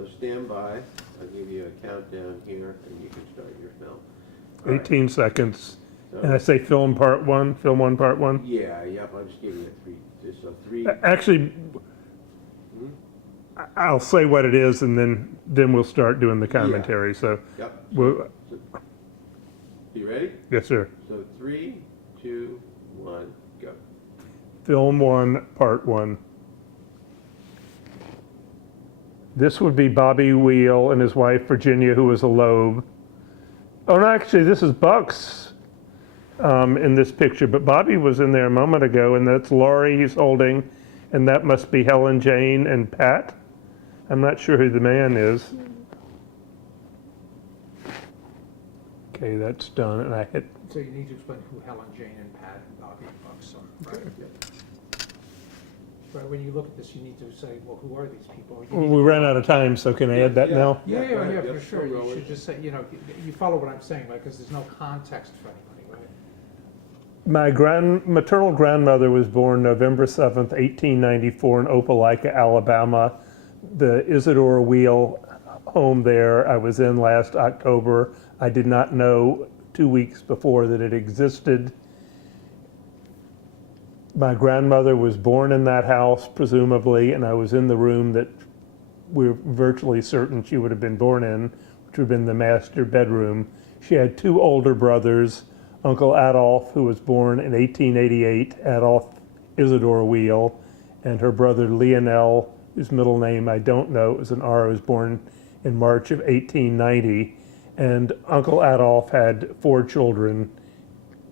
So stand by. I'll give you a countdown here, and you can start your film. All right. 18 seconds. So, And I say film part one, film one, part one. yeah, yep. I'll just give you a three. So three. Actually, I'll say what it is, and then we'll start doing the commentary. So, Yep. we'll, So, you ready? yes, sir. So 3, 2, 1, go. Film one, part one. This would be Bobby Wheel and his wife Virginia, who was a Loeb. Oh, no, actually, this is Bucks in this picture, but Bobby was in there a moment ago, and that's Laurie he's holding, and that must be Helen, Jane, and Pat. I'm not sure who the man is. Okay, that's done, and I hit. So you need to explain who Helen, Jane, and Pat, and Bobby and Bucks are, right? Right, when you look at this, you need to say, well, who are these people? You need We to- ran out of time, so can I add that now? Yeah, go ahead. for Yep, sure. roll You it. should just say, you know, you follow what I'm saying, right? Because there's no context for anybody, right? My maternal grandmother was born November 7th, 1894 in Opelika, Alabama. The Isidore Wheel home there I was in last October. I did not know 2 weeks before that it existed. My grandmother was born in that house, presumably, and I was in the room that we're virtually certain she would have been born in, which would have been the master bedroom. She had two older brothers, Uncle Adolph, who was born in 1888, Adolph Isidore Wheel, and her brother Lionel, whose middle name I don't know, it was an R, was born in March of 1890. And Uncle Adolph had 4 children,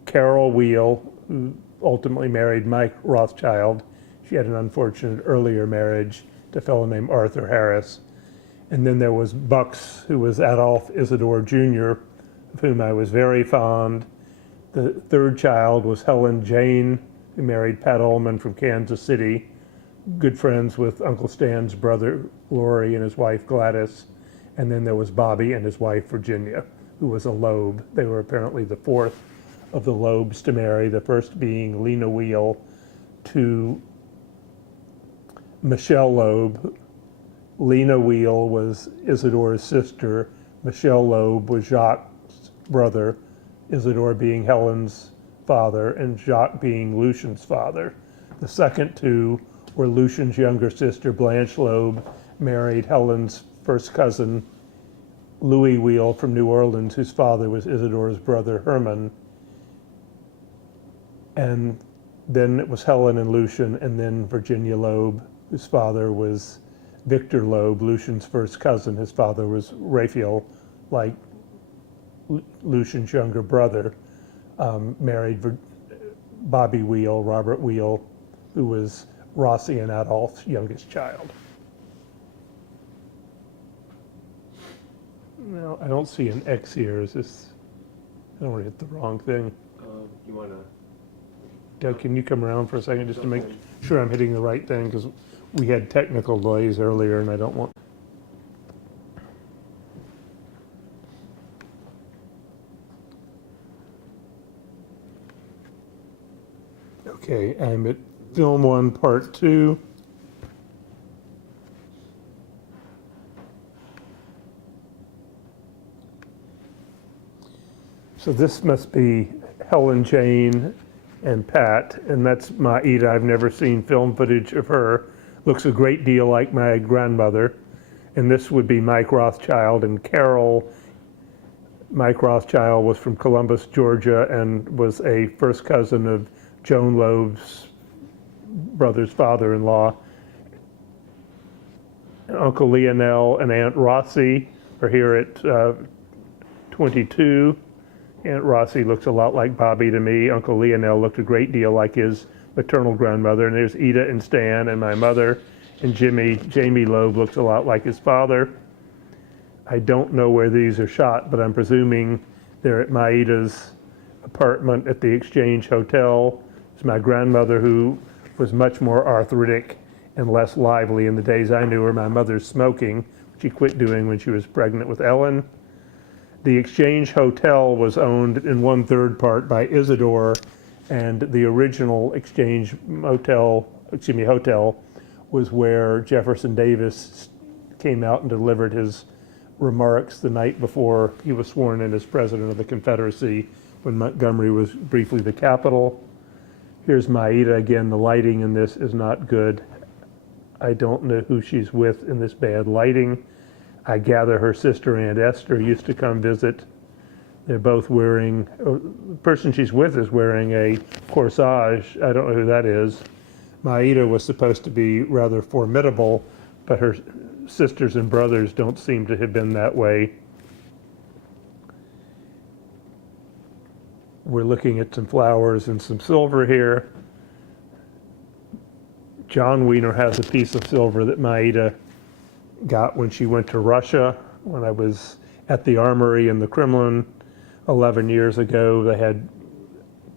Carol Wheel, who ultimately married Mike Rothschild. She had an unfortunate earlier marriage to a fellow named Arthur Harris. And then there was Bucks, who was Adolph Isidore Jr., of whom I was very fond. The third child was Helen Jane, who married Pat Ullman from Kansas City, good friends with Uncle Stan's brother, Laurie, and his wife, Gladys. And then there was Bobby and his wife, Virginia, who was a Loeb. They were apparently the fourth of the Loebs to marry, the first being Lena Wheel to Michelle Loeb. Lena Wheel was Isidore's sister. Michelle Loeb was Jacques' brother, Isidore being Helen's father, and Jacques being Lucian's father. The second two were Lucian's younger sister, Blanche Loeb, married Helen's first cousin, Louis Wheel from New Orleans, whose father was Isidore's brother, Herman. And then it was Helen and Lucian, and then Virginia Loeb, whose father was Victor Loeb, Lucian's first cousin. His father was Raphael, like Lucian's younger brother, married Bobby Wheel, Robert Wheel, who was Rossi and Adolph's youngest child. No, I don't see an X here. Is this, I don't want to hit the wrong thing. You want to? Doug, can you come around for a second just to make sure I'm hitting the right thing? Because we had technical delays earlier and I don't want. Okay, I'm at film one, part two. So this must be Helen Jane and Pat, and that's Maida. I've never seen film footage of her. Looks a great deal like my grandmother. And this would be Mike Rothschild and Carol. Mike Rothschild was from Columbus, Georgia, and was a first cousin of Joan Loeb's brother's father-in-law. Uncle Lionel and Aunt Rossi are here at 22. Aunt Rossi looks a lot like Bobby to me. Uncle Lionel looked a great deal like his maternal grandmother. And there's Ida and Stan and my mother. And Jamie Loeb looks a lot like his father. I don't know where these are shot, but I'm presuming they're at Maida's apartment at the Exchange Hotel. It's my grandmother, who was much more arthritic and less lively in the days I knew her. My mother's smoking, which she quit doing when she was pregnant with Ellen. The Exchange Hotel was owned in 1/3 part by Isidore, and the original Exchange hotel was where Jefferson Davis came out and delivered his remarks the night before he was sworn in as President of the Confederacy when Montgomery was briefly the capital. Here's Maida again. The lighting in this is not good. I don't know who she's with in this bad lighting. I gather her sister Aunt Esther used to come visit. They're both wearing, the person she's with is wearing a corsage. I don't know who that is. Maida was supposed to be rather formidable, but her sisters and brothers don't seem to have been that way. We're looking at some flowers and some silver here. John Wiener has a piece of silver that Maida got when she went to Russia. When I was at the Armory in the Kremlin 11 years ago, they had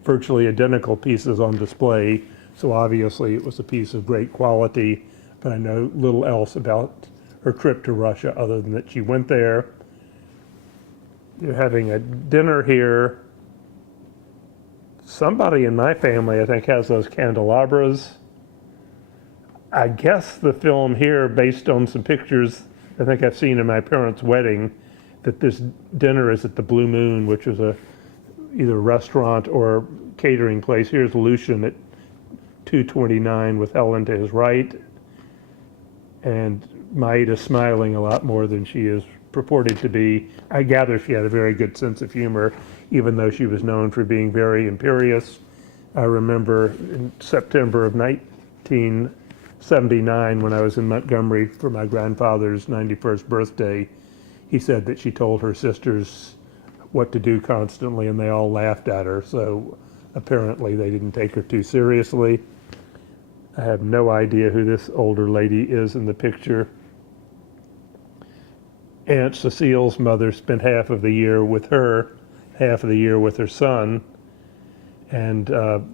virtually identical pieces on display. So obviously it was a piece of great quality, but I know little else about her trip to Russia other than that she went there. They're having a dinner here. Somebody in my family, I think, has those candelabras. I guess the film here, based on some pictures I think I've seen in my parents' wedding, that this dinner is at the Blue Moon, which is either a restaurant or catering place. Here's Lucian at 229 with Helen to his right, and Maida smiling a lot more than she is purported to be. I gather she had a very good sense of humor, even though she was known for being very imperious. I remember in September of 1979, when I was in Montgomery for my grandfather's 91st birthday, he said that she told her sisters what to do constantly, and they all laughed at her, so apparently they didn't take her too seriously. I have no idea who this older lady is in the picture. Aunt Cecile's mother spent half of the year with her, half of the year with her son, and Aunt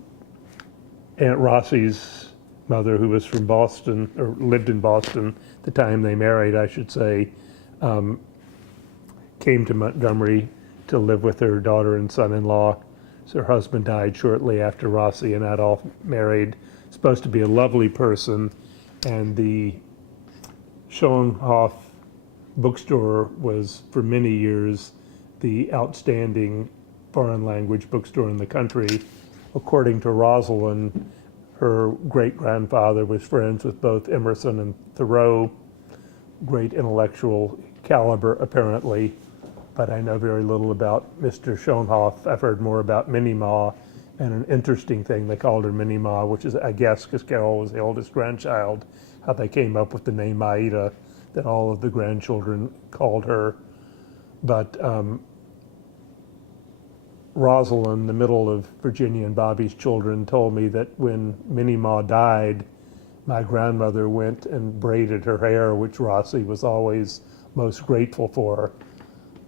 Rossie's mother, who was from Boston, or lived in Boston the time they married, I should say, came to Montgomery to live with her daughter and son-in-law. So her husband died shortly after Rossie and Adolf married. Supposed to be a lovely person, and the Schoenhof bookstore was for many years the outstanding foreign language bookstore in the country. According to Rosalind, her great-grandfather was friends with both Emerson and Thoreau. Great intellectual caliber, apparently, but I know very little about Mr. Schoenhof. I've heard more about Minnie Ma, and an interesting thing, they called her Minnie Ma, which is, I guess, because Carol was the oldest grandchild, how they came up with the name Maida, that all of the grandchildren called her. But Rosalind, the middle of Virginia and Bobby's children, told me that when Minnie Ma died, my grandmother went and braided her hair, which Rossie was always most grateful for.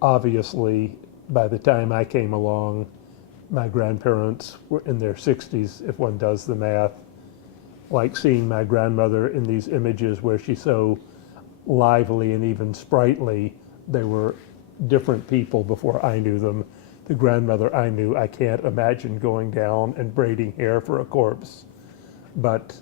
Obviously, by the time I came along, my grandparents were in their 60s, if one does the math. Like seeing my grandmother in these images where she's so lively and even sprightly. They were different people before I knew them. The grandmother I knew, I can't imagine going down and braiding hair for a corpse. But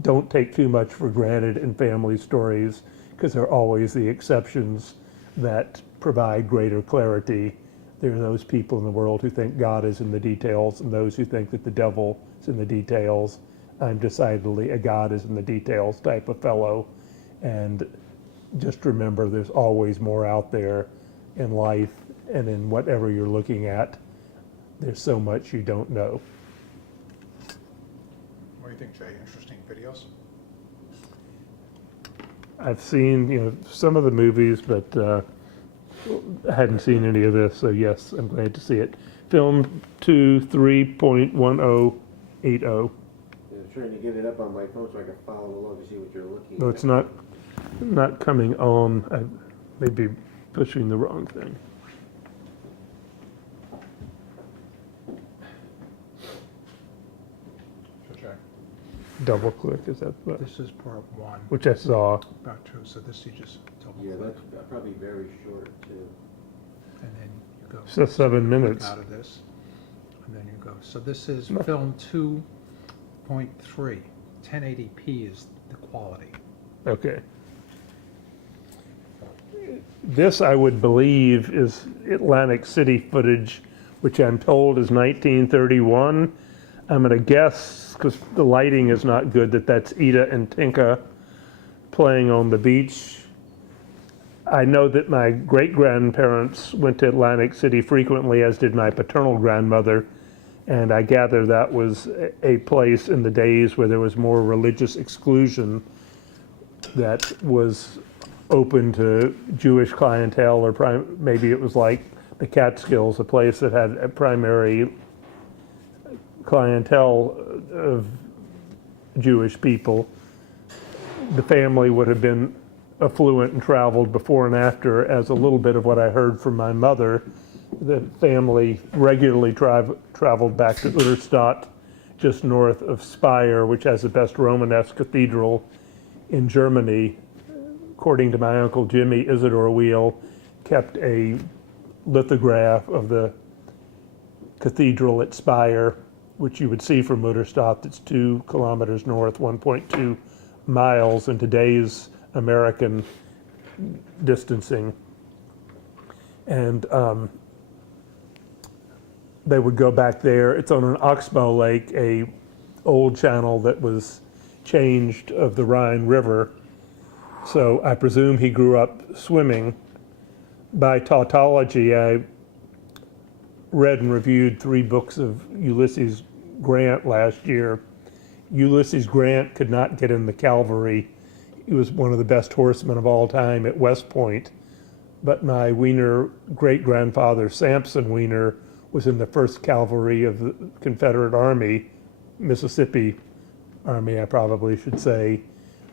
don't take too much for granted in family stories, because there are always the exceptions that provide greater clarity. There are those people in the world who think God is in the details, and those who think that the devil is in the details. I'm decidedly a God is in the details type of fellow. And just remember, there's always more out there in life and in whatever you're looking at. There's so much you don't know. What do you think, Jay? Interesting videos? I've seen, some of the movies, but I hadn't seen any of this, so yes, I'm glad to see it. Film 23.1080. I was trying to get it up on my phone so I could follow along to see what you're looking at. No, it's not coming on. I may be pushing the wrong thing. So, Jay, Double click, is that what? this is part one, Which I saw. part two, so this you just double Yeah, click, that's probably very short too. and then you go. It's just 7 click minutes. out of this, and then you go. So this is film 2.3. 1080p is the quality. Okay. This, I would believe, is Atlantic City footage, which I'm told is 1931. I'm going to guess, because the lighting is not good, that that's Ida and Tinka playing on the beach. I know that my great-grandparents went to Atlantic City frequently, as did my paternal grandmother, and I gather that was a place in the days where there was more religious exclusion that was open to Jewish clientele, or maybe it was like the Catskills, a place that had a primary clientele of Jewish people. The family would have been affluent and traveled before and after, as a little bit of what I heard from my mother. The family regularly traveled back to Utterstadt, just north of Speyer, which has the best Romanesque cathedral in Germany. According to my Uncle Jimmy, Isidore Wheel kept a lithograph of the cathedral at Speyer, which you would see from Utterstadt. It's 2 kilometers north, 1.2 miles in today's American distancing. And they would go back there. It's on an oxbow lake, a old channel that was changed of the Rhine River. So I presume he grew up swimming. By tautology, I read and reviewed 3 books of Ulysses Grant last year. Ulysses Grant could not get in the cavalry. He was one of the best horsemen of all time at West Point. But my Wiener great-grandfather, Sampson Wiener, was in the 1st Cavalry of the Confederate Army, Mississippi Army, I probably should say.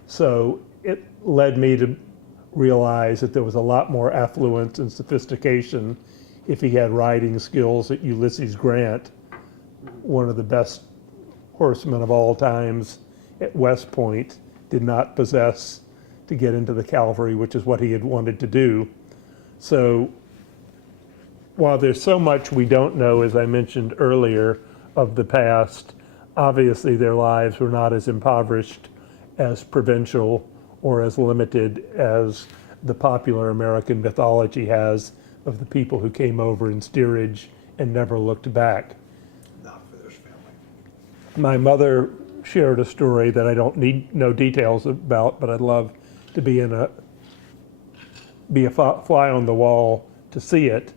So it led me to realize that there was a lot more affluence and sophistication if he had riding skills that Ulysses Grant, one of the best horsemen of all times at West Point, did not possess to get into the cavalry, which is what he had wanted to do. So while there's so much we don't know, as I mentioned earlier, of the past, obviously their lives were not as impoverished, as provincial, or as limited as the popular American mythology has of the people who came over in steerage and never looked back. Not for this family. My mother shared a story that I don't need no details about, but I'd love to be a fly on the wall to see it.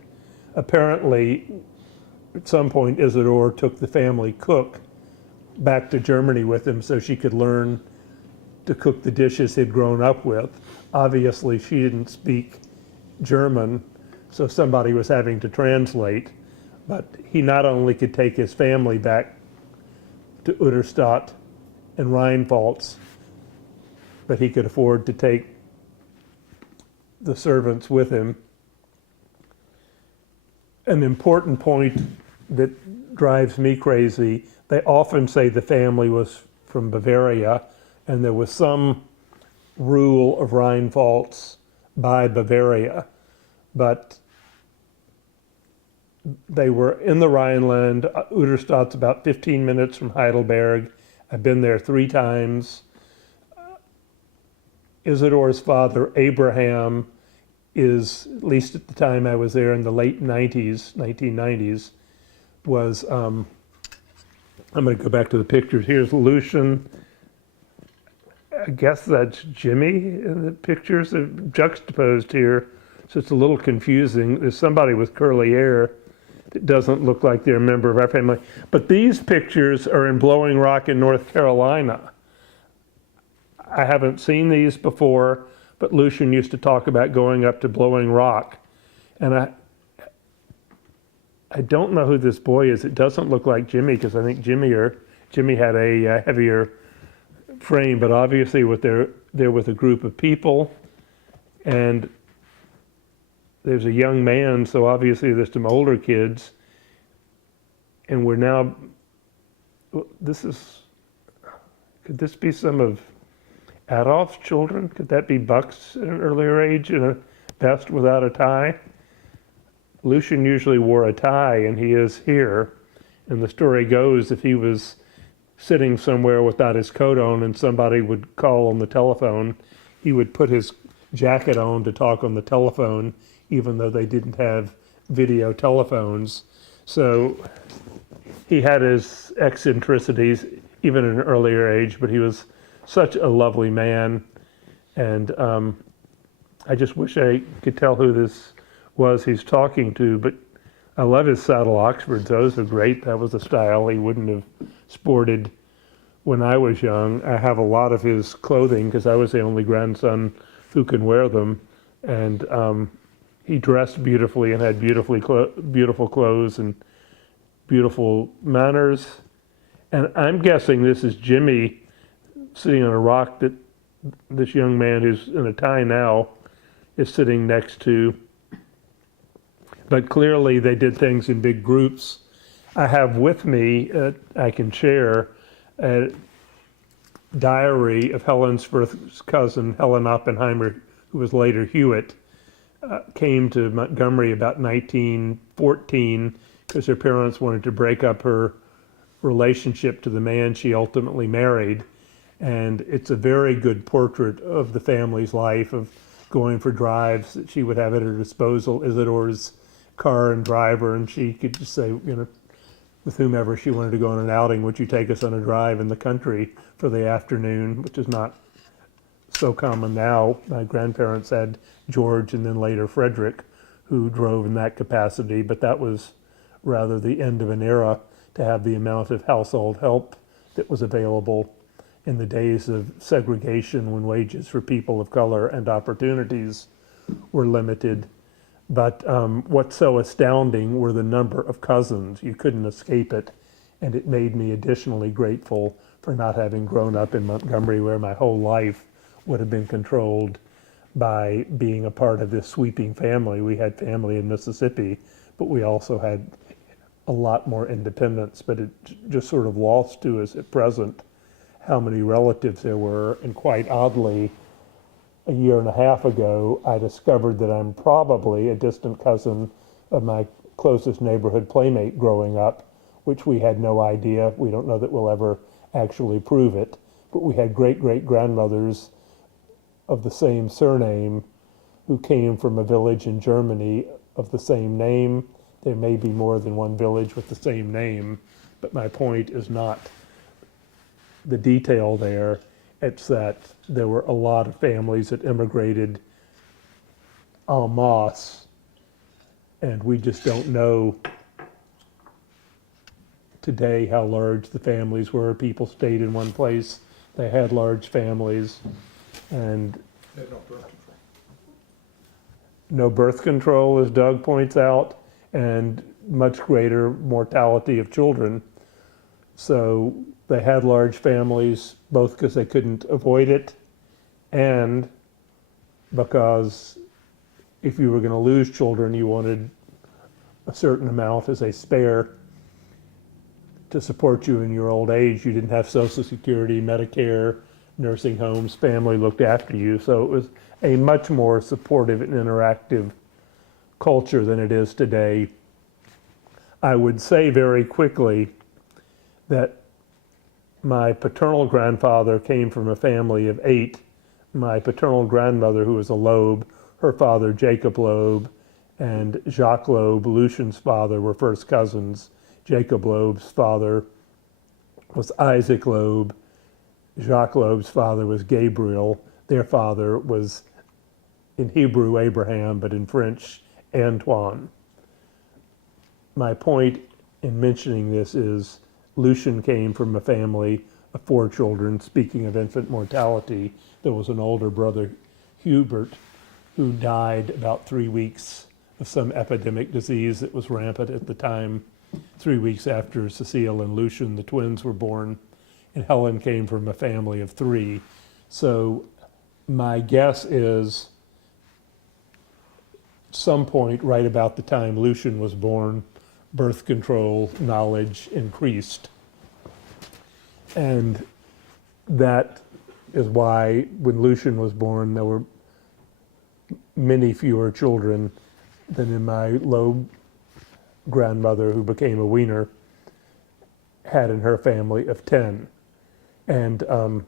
Apparently, at some point, Isidore took the family cook back to Germany with him so she could learn to cook the dishes he'd grown up with. Obviously, she didn't speak German, so somebody was having to translate. But he not only could take his family back to Utterstadt and Rheinpfalz, but he could afford to take the servants with him. An important point that drives me crazy, they often say the family was from Bavaria, and there was some rule of Rheinpfalz by Bavaria, but they were in the Rhineland. Utterstadt's about 15 minutes from Heidelberg. I've been there 3 times. Isidore's father, Abraham, is, at least at the time I was there in the late 1990s, was, I'm going to go back to the pictures. Here's Lucian. I guess that's Jimmy in the pictures. They're juxtaposed here, so it's a little confusing. There's somebody with curly hair that doesn't look like they're a member of our family. But these pictures are in Blowing Rock in North Carolina. I haven't seen these before, but Lucian used to talk about going up to Blowing Rock. And I don't know who this boy is. It doesn't look like Jimmy, because I think Jimmy had a heavier frame, but obviously they're with a group of people, and there's a young man, so obviously there's some older kids, and we're now, could this be some of Adolf's children? Could that be Buck's at an earlier age in a vest without a tie? Lucian usually wore a tie, and he is here. And the story goes, if he was sitting somewhere without his coat on and somebody would call on the telephone, he would put his jacket on to talk on the telephone, even though they didn't have video telephones. So he had his eccentricities even at an earlier age, but he was such a lovely man. And I just wish I could tell who this was he's talking to, but I love his saddle Oxfords. Those are great. That was a style he wouldn't have sported when I was young. I have a lot of his clothing because I was the only grandson who can wear them. And he dressed beautifully and had beautiful clothes and beautiful manners. And I'm guessing this is Jimmy sitting on a rock that this young man who's in a tie now is sitting next to. But clearly they did things in big groups. I have with me, I can share, a diary of Helen's first cousin, Helen Oppenheimer, who was later Hewitt, came to Montgomery about 1914 because her parents wanted to break up her relationship to the man she ultimately married. And it's a very good portrait of the family's life, of going for drives that she would have at her disposal, Isidore's car and driver, and she could just say, with whomever she wanted to go on an outing, would you take us on a drive in the country for the afternoon, which is not so common now. My grandparents had George and then later Frederick, who drove in that capacity, but that was rather the end of an era to have the amount of household help that was available in the days of segregation when wages for people of color and opportunities were limited. But what's so astounding were the number of cousins. You couldn't escape it. And it made me additionally grateful for not having grown up in Montgomery, where my whole life would have been controlled by being a part of this sweeping family. We had family in Mississippi, but we also had a lot more independence. But it just sort of lost to us at present how many relatives there were. And quite oddly, a year and a half ago, I discovered that I'm probably a distant cousin of my closest neighborhood playmate growing up, which we had no idea. We don't know that we'll ever actually prove it. But we had great-great-grandmothers of the same surname who came from a village in Germany of the same name. There may be more than one village with the same name, but my point is not the detail there. It's that there were a lot of families that immigrated en masse, and we just don't know today how large the families were. People stayed in one place, they had large families, and There's no birth control. no birth control, as Doug points out, and much greater mortality of children. So they had large families, both because they couldn't avoid it and because if you were going to lose children, you wanted a certain amount as a spare to support you in your old age. You didn't have Social Security, Medicare, nursing homes, family looked after you. So it was a much more supportive and interactive culture than it is today. I would say very quickly that my paternal grandfather came from a family of 8. My paternal grandmother, who was a Loeb, her father, Jacob Loeb, and Jacques Loeb, Lucian's father, were first cousins. Jacob Loeb's father was Isaac Loeb. Jacques Loeb's father was Gabriel. Their father was, in Hebrew, Abraham, but in French, Antoine. My point in mentioning this is Lucian came from a family of 4 children. Speaking of infant mortality, there was an older brother, Hubert, who died about 3 weeks of some epidemic disease that was rampant at the time, 3 weeks after Cecile and Lucian, the twins, were born. And Helen came from a family of 3. So my guess is some point right about the time Lucian was born, birth control knowledge increased. And that is why when Lucian was born, there were many fewer children than in my Loeb grandmother, who became a weaner. had in her family of 10. And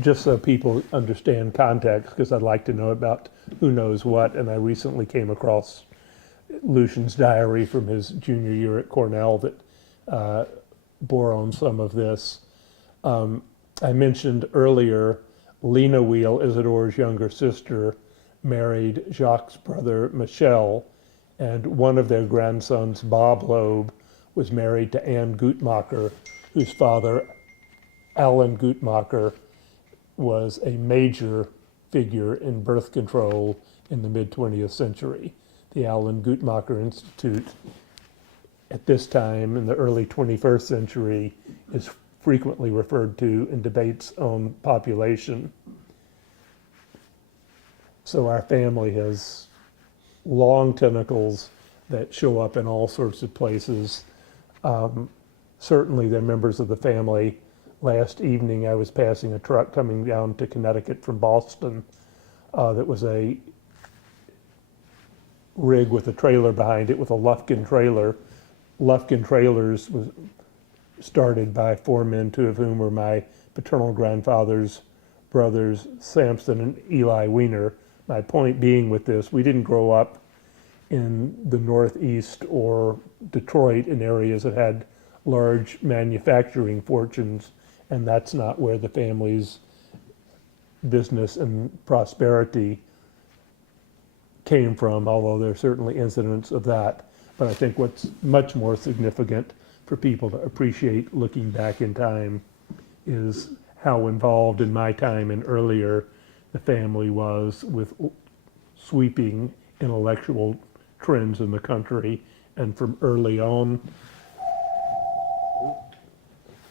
just so people understand context, because I'd like to know about who knows what, and I recently came across Lucian's diary from his junior year at Cornell that bore on some of this. I mentioned earlier, Lena Wheel, Isidore's younger sister, married Jacques' brother Michel, and one of their grandsons, Bob Loeb, was married to Anne Guttmacher, whose father, Alan Guttmacher, was a major figure in birth control in the mid-20th century. The Alan Guttmacher Institute, at this time in the early 21st century, is frequently referred to in debates on population. So our family has long tentacles that show up in all sorts of places. Certainly they're members of the family. Last evening I was passing a truck coming down to Connecticut from Boston that was a rig with a trailer behind it with a Lufkin trailer. Lufkin Trailers was started by 4 men, 2 of whom were my paternal grandfather's brothers, Samson and Eli Weiner. My point being with this, we didn't grow up in the Northeast or Detroit in areas that had large manufacturing fortunes, and that's not where the family's business and prosperity came from, although there are certainly incidents of that. But I think what's much more significant for people to appreciate looking back in time is how involved in my time and earlier the family was with sweeping intellectual trends in the country. And from early on,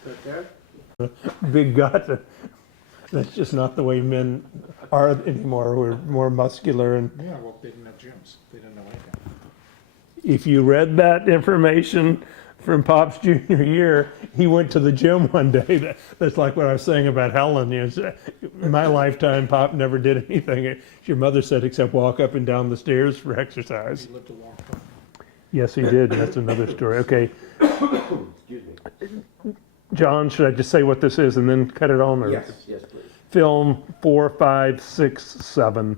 Sit there. big gut, that's just not the way men are anymore. We're more muscular. And Yeah, well, they didn't have gyms. They didn't know anything. if you read that information from Pop's junior year, he went to the gym one day. That's like what I was saying about Helen. You know, in my lifetime, Pop never did anything, your mother said, except walk up and down the stairs for exercise. He lived a long time. Yes, he did. That's another story. Okay, Excuse me. John, should I just say what this is and then cut it on? Or? Yes, yes, please. Film 4, 5, 6, 7.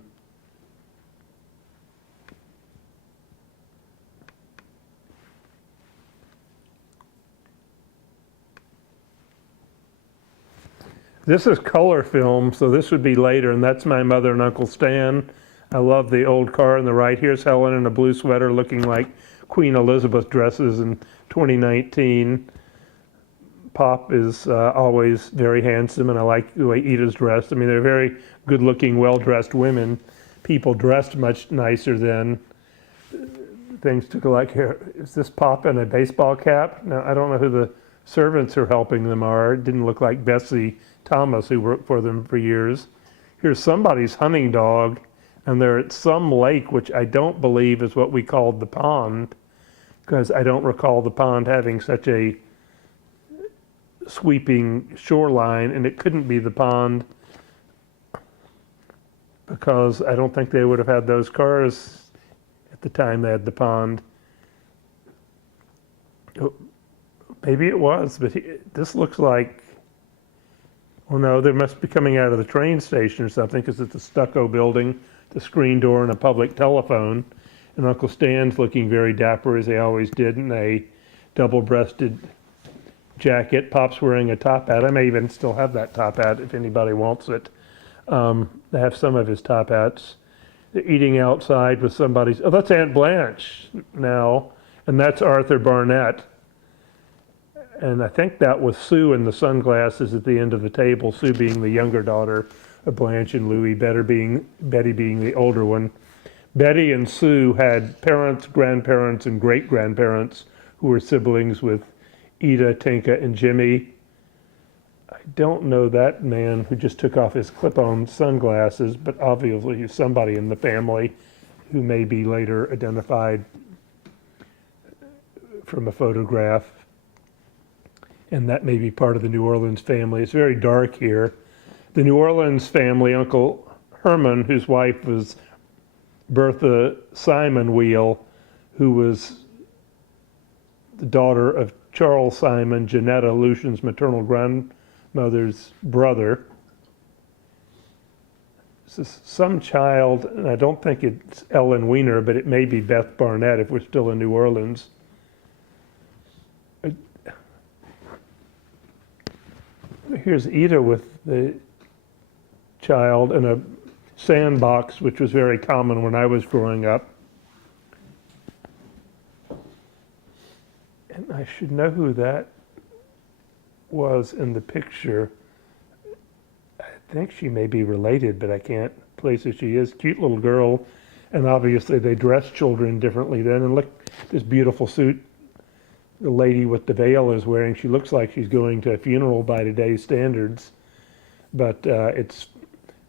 This is color film, so this would be later, and that's my mother and Uncle Stan. I love the old car on the right. Here's Helen in a blue sweater looking like Queen Elizabeth dresses in 2019. Pop is always very handsome, and I like the way Ida's dressed. I mean, they're very good-looking, well-dressed women. People dressed much nicer then. Things took a like here. Is this Pop in a baseball cap? Now, I don't know who the servants who are helping them are. It didn't look like Bessie Thomas, who worked for them for years. Here's somebody's hunting dog, and they're at some lake, which I don't believe is what we called the pond, because I don't recall the pond having such a sweeping shoreline, and it couldn't be the pond because I don't think they would have had those cars at the time they had the pond. Oh, maybe it was, but this looks like, well, no, they must be coming out of the train station or something, because it's a stucco building, the screen door and a public telephone. And Uncle Stan's looking very dapper, as he always did, in a double-breasted jacket. Pop's wearing a top hat. I may even still have that top hat if anybody wants it. They have some of his top hats. They're eating outside with somebody's, oh, that's Aunt Blanche now, and that's Arthur Barnett. And I think that was Sue in the sunglasses at the end of the table, Sue being the younger daughter of Blanche and Louis, Betty being the older one. Betty and Sue had parents, grandparents, and great-grandparents who were siblings with Ida, Tinka, and Jimmy. I don't know that man who just took off his clip-on sunglasses, but obviously he's somebody in the family who may be later identified from a photograph. And that may be part of the New Orleans family. It's very dark here. The New Orleans family, Uncle Herman, whose wife was Bertha Simon Wheel, who was the daughter of Charles Simon, Janetta, Lucian's maternal grandmother's brother. This is some child, and I don't think it's Ellen Weiner, but it may be Beth Barnett if we're still in New Orleans. Here's Ida with the child in a sandbox, which was very common when I was growing up. And I should know who that was in the picture. I think she may be related, but I can't place who she is. Cute little girl. And obviously they dress children differently then. And look, this beautiful suit the lady with the veil is wearing. She looks like she's going to a funeral by today's standards. But it's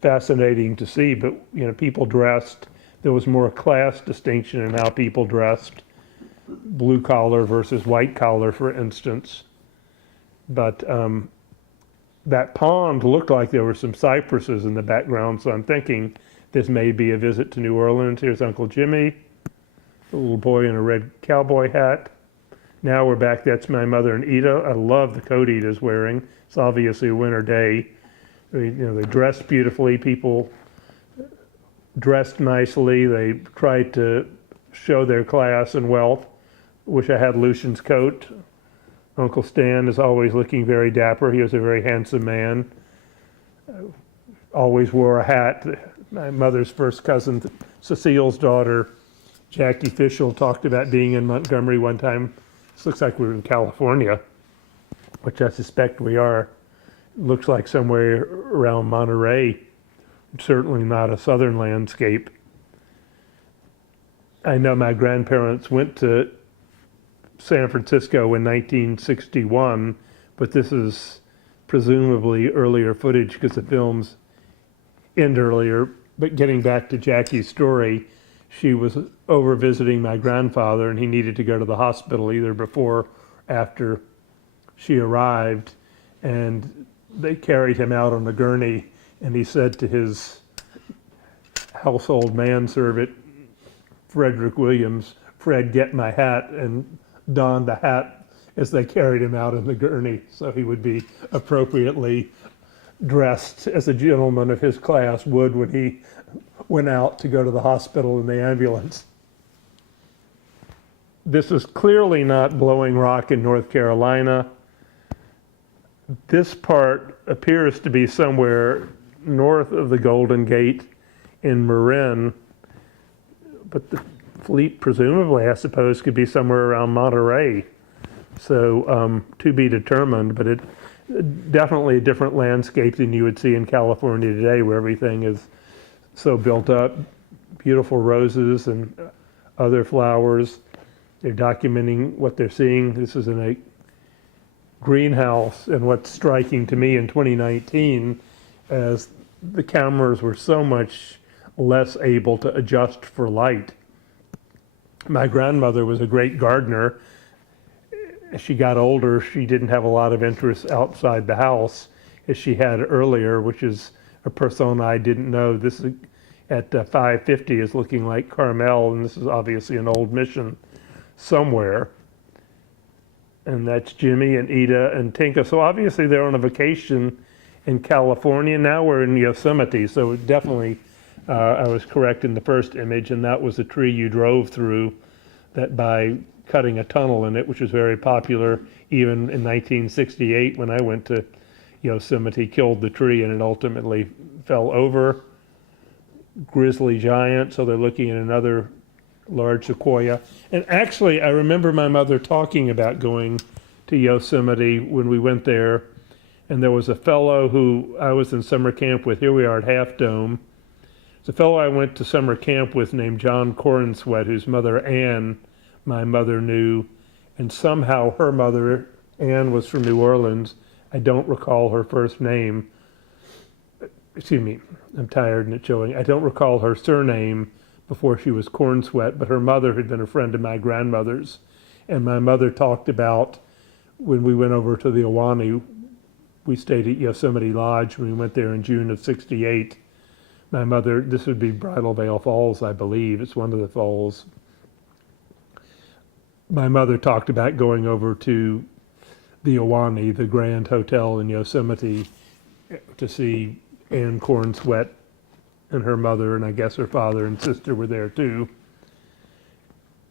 fascinating to see. But, you know, people dressed. There was more class distinction in how people dressed. Blue collar versus white collar, for instance. But that pond looked like there were some cypresses in the background, so I'm thinking this may be a visit to New Orleans. Here's Uncle Jimmy, the little boy in a red cowboy hat. Now we're back, that's my mother and Ida. I love the coat Ida's wearing. It's obviously a winter day. They dressed beautifully. People dressed nicely. They tried to show their class and wealth. Wish I had Lucian's coat. Uncle Stan is always looking very dapper. He was a very handsome man. Always wore a hat. My mother's first cousin, Cecile's daughter, Jackie Fishel, talked about being in Montgomery one time. This looks like we're in California, which I suspect we are. Looks like somewhere around Monterey. Certainly not a southern landscape. I know my grandparents went to San Francisco in 1961, but this is presumably earlier footage because the films end earlier. But getting back to Jackie's story, she was over visiting my grandfather and he needed to go to the hospital either before or after she arrived, and they carried him out on a gurney, and he said to his household manservant, Frederick Williams, "Fred, get my hat," and donned the hat as they carried him out in the gurney, so he would be appropriately dressed as a gentleman of his class would when he went out to go to the hospital in the ambulance. This is clearly not Blowing Rock in North Carolina. This part appears to be somewhere north of the Golden Gate in Marin, but the fleet presumably, I suppose, could be somewhere around Monterey. So to be determined, but it definitely a different landscape than you would see in California today, where everything is so built up. Beautiful roses and other flowers. They're documenting what they're seeing. This is in a greenhouse, and what's striking to me in 2019 as the cameras were so much less able to adjust for light. My grandmother was a great gardener. As she got older, she didn't have a lot of interest outside the house as she had earlier, which is a persona I didn't know. This is at 550 is looking like Carmel, and this is obviously an old mission somewhere. And that's Jimmy and Ida and Tinka. So obviously they're on a vacation in California. Now we're in Yosemite, so definitely I was correct in the first image, and that was a tree you drove through that by cutting a tunnel in it, which was very popular even in 1968 when I went to Yosemite, killed the tree and it ultimately fell over. Grizzly giant, so they're looking at another large sequoia. And actually, I remember my mother talking about going to Yosemite when we went there, and there was a fellow who I was in summer camp with. Here we are at Half Dome. It's a fellow I went to summer camp with named John Cornsweat, whose mother Ann, my mother knew, and somehow her mother, Ann, was from New Orleans. I don't recall her first name. Excuse me, I'm tired and it's showing. I don't recall her surname before she was Cornsweat, but her mother had been a friend of my grandmother's. And my mother talked about when we went over to the Ahwahnee, we stayed at Yosemite Lodge when we went there in June of '68. My mother, this would be Bridal Veil Falls, I believe. It's one of the falls. My mother talked about going over to the Ahwahnee, the Grand Hotel in Yosemite, to see Anne Cornsweet and her mother, and I guess her father and sister were there too.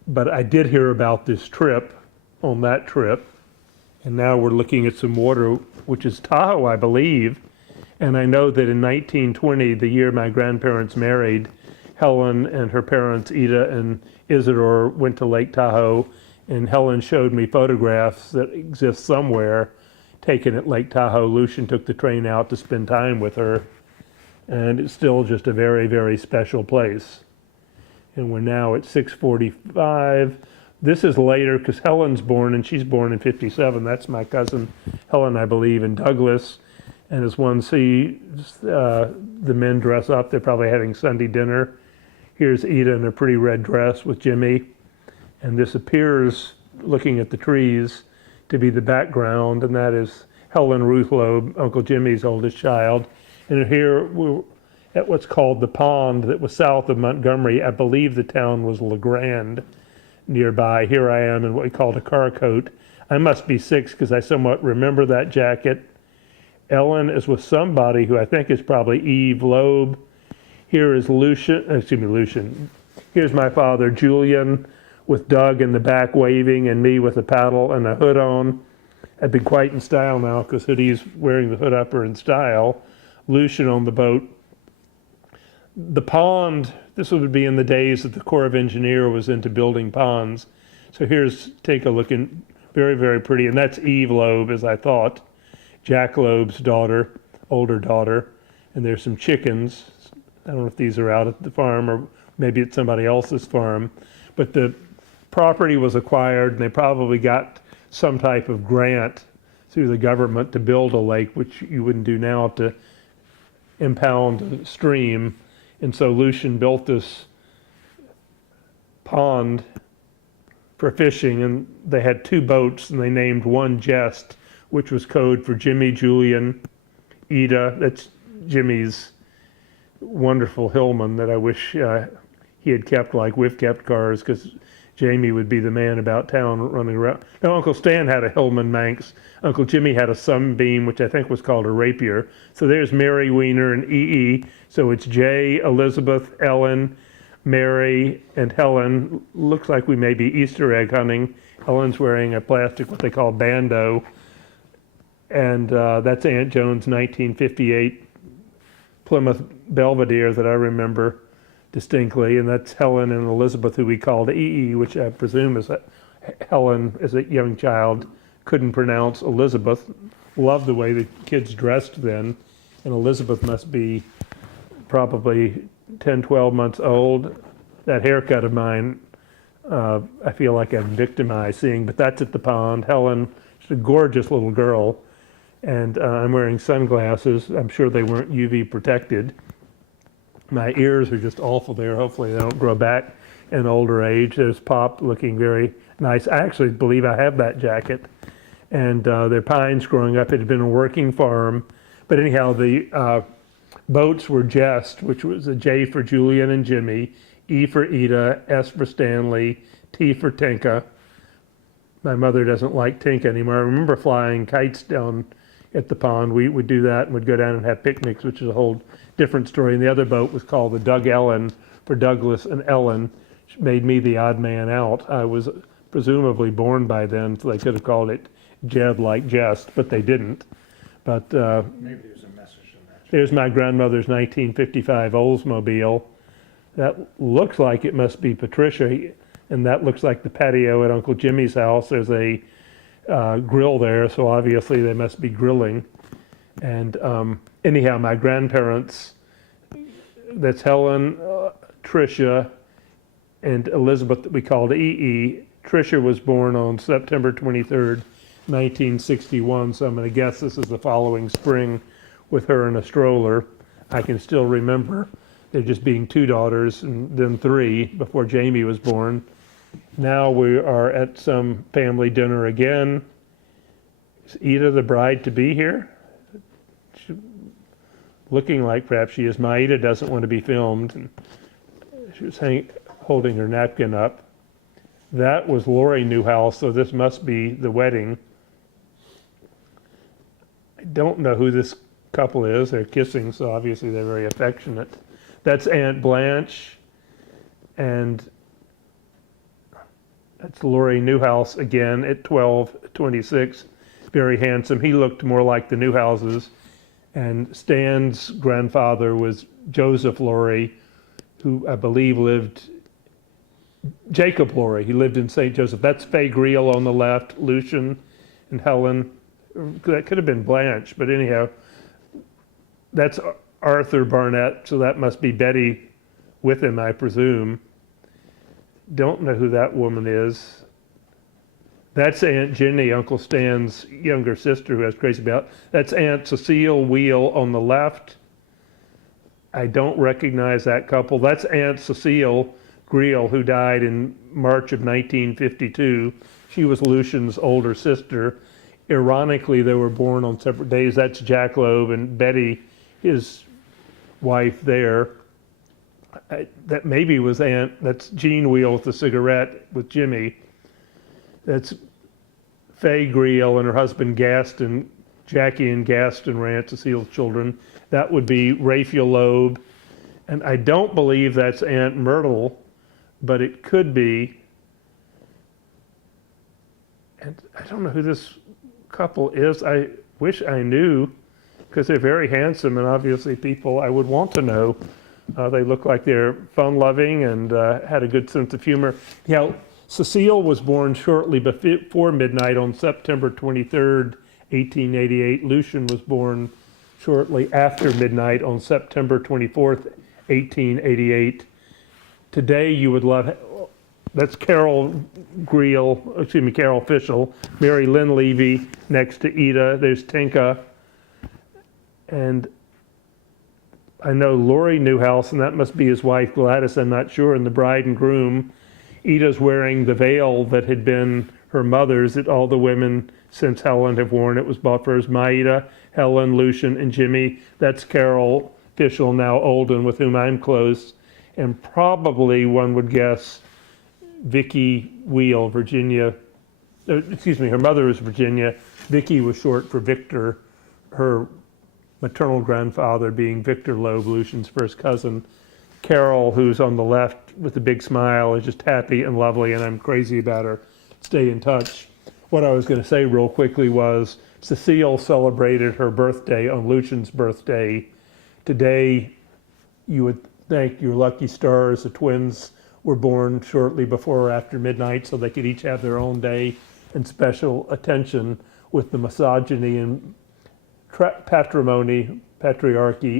But I did hear about this trip on that trip, and now we're looking at some water, which is Tahoe, I believe. And I know that in 1920, the year my grandparents married, Helen and her parents, Ida and Isidore, went to Lake Tahoe, and Helen showed me photographs that exist somewhere taken at Lake Tahoe. Lucian took the train out to spend time with her, and it's still just a very, very special place. And we're now at 6:45. This is later because Helen's born, and she's born in 57. That's my cousin Helen, I believe, in Douglas. And as one sees the men dress up, they're probably having Sunday dinner. Here's Ida in a pretty red dress with Jimmy. And this appears, looking at the trees, to be the background, and that is Helen Ruth Loeb, Uncle Jimmy's oldest child. And here we're at what's called the pond that was south of Montgomery. I believe the town was LeGrand nearby. Here I am in what we called a car coat. I must be 6 because I somewhat remember that jacket. Ellen is with somebody who I think is probably Eve Loeb. Here is Lucian. Here's my father, Julian, with Doug in the back waving and me with a paddle and a hood on. I'd be quite in style now because Hoodie's wearing the hood upper in style. Lucian on the boat. The pond, this would be in the days that the Corps of Engineers was into building ponds. So take a look, in very, very pretty. And that's Eve Loeb, as I thought. Jack Loeb's daughter, older daughter. And there's some chickens. I don't know if these are out at the farm or maybe it's somebody else's farm. But the property was acquired, and they probably got some type of grant through the government to build a lake, which you wouldn't do now, to impound a stream. And so Lucian built this pond for fishing, and they had 2 boats, and they named one Jest, which was code for Jimmy, Julian, Ida. That's Jimmy's wonderful Hillman that I wish he had kept like we've kept cars, because Jamie would be the man about town running around. Now, Uncle Stan had a Hillman Manx. Uncle Jimmy had a Sunbeam, which I think was called a Rapier. So there's Mary Weiner and EE. So it's Jay, Elizabeth, Ellen, Mary, and Helen. Looks like we may be Easter egg hunting. Helen's wearing a plastic, what they call bandeau. And that's Aunt Joan's 1958 Plymouth Belvedere that I remember distinctly, and that's Helen and Elizabeth, who we called EE, which I presume is Helen, as a young child, couldn't pronounce Elizabeth. Loved the way the kids dressed then, and Elizabeth must be probably 10, 12 months old. That haircut of mine, I feel like I'm victimized seeing, but that's at the pond. Helen, she's a gorgeous little girl, and I'm wearing sunglasses. I'm sure they weren't UV protected. My ears are just awful there. Hopefully they don't grow back in older age. There's Pop looking very nice. I actually believe I have that jacket. And there are pines growing up. It had been a working farm. But anyhow, the boats were Jest, which was a J for Julian and Jimmy, E for Ida, S for Stanley, T for Tinka. My mother doesn't like Tinka anymore. I remember flying kites down at the pond. We would do that and would go down and have picnics, which is a whole different story. And the other boat was called the Doug Ellen for Douglas and Ellen, which made me the odd man out. I was presumably born by then, so they could have called it Jed like Jest, but they didn't. But Maybe there's a message in that. there's my grandmother's 1955 Oldsmobile. That looks like it must be Patricia, and that looks like the patio at Uncle Jimmy's house. There's a grill there, so obviously they must be grilling. And anyhow, my grandparents, that's Helen, Tricia, and Elizabeth, that we called EE. Tricia was born on September 23rd, 1961, so I'm going to guess this is the following spring with her in a stroller. I can still remember there just being 2 daughters and then 3 before Jamie was born. Now we are at some family dinner again. Is Ida the bride to be here? Looking like perhaps she is. Maida doesn't want to be filmed. And she was holding her napkin up. That was Lori Newhouse, so this must be the wedding. I don't know who this couple is. They're kissing, so obviously they're very affectionate. That's Aunt Blanche, and that's Laurie Newhouse again at 1226. Very handsome. He looked more like the Newhouses. And Stan's grandfather was Joseph Laurie, who I believe Jacob Laurie. He lived in St. Joseph. That's Fay Greel on the left, Lucian and Helen. That could have been Blanche, but anyhow, that's Arthur Barnett, so that must be Betty with him, I presume. Don't know who that woman is. That's Aunt Jenny, Uncle Stan's younger sister, who I was crazy about. That's Aunt Cecile Wheel on the left. I don't recognize that couple. That's Aunt Cecile Greel, who died in March of 1952. She was Lucian's older sister. Ironically, they were born on separate days. That's Jack Loeb and Betty, his wife there. That maybe was that's Jean Wheel with the cigarette with Jimmy. That's Fay Greel and her husband Gaston. Jackie and Gaston were Aunt Cecile's children. That would be Raphael Loeb. And I don't believe that's Aunt Myrtle, but it could be. And I don't know who this couple is. I wish I knew, because they're very handsome and obviously people I would want to know. They look like they're fun-loving and had a good sense of humor. Yeah, Cecile was born shortly before midnight on September 23rd, 1888. Lucian was born shortly after midnight on September 24th, 1888. Today you would love, that's Carol Fischel, Mary Lynn Levy next to Ida. There's Tinka. And I know Laurie Newhouse, and that must be his wife Gladys, I'm not sure, and the bride and groom. Ida's wearing the veil that had been her mother's that all the women since Helen have worn. It was bought for her. Maida, Helen, Lucian, and Jimmy. That's Carol Fischel, now Olden, with whom I'm close. And probably, one would guess, Vicky Wheel, Virginia. Her mother was Virginia. Vicky was short for Victor, her maternal grandfather being Victor Loeb, Lucian's first cousin. Carol, who's on the left with the big smile, is just happy and lovely, and I'm crazy about her. Stay in touch. What I was going to say real quickly was Cecile celebrated her birthday on Lucian's birthday. Today, you would thank your lucky stars. The twins were born shortly before or after midnight, so they could each have their own day and special attention with the misogyny and patriarchy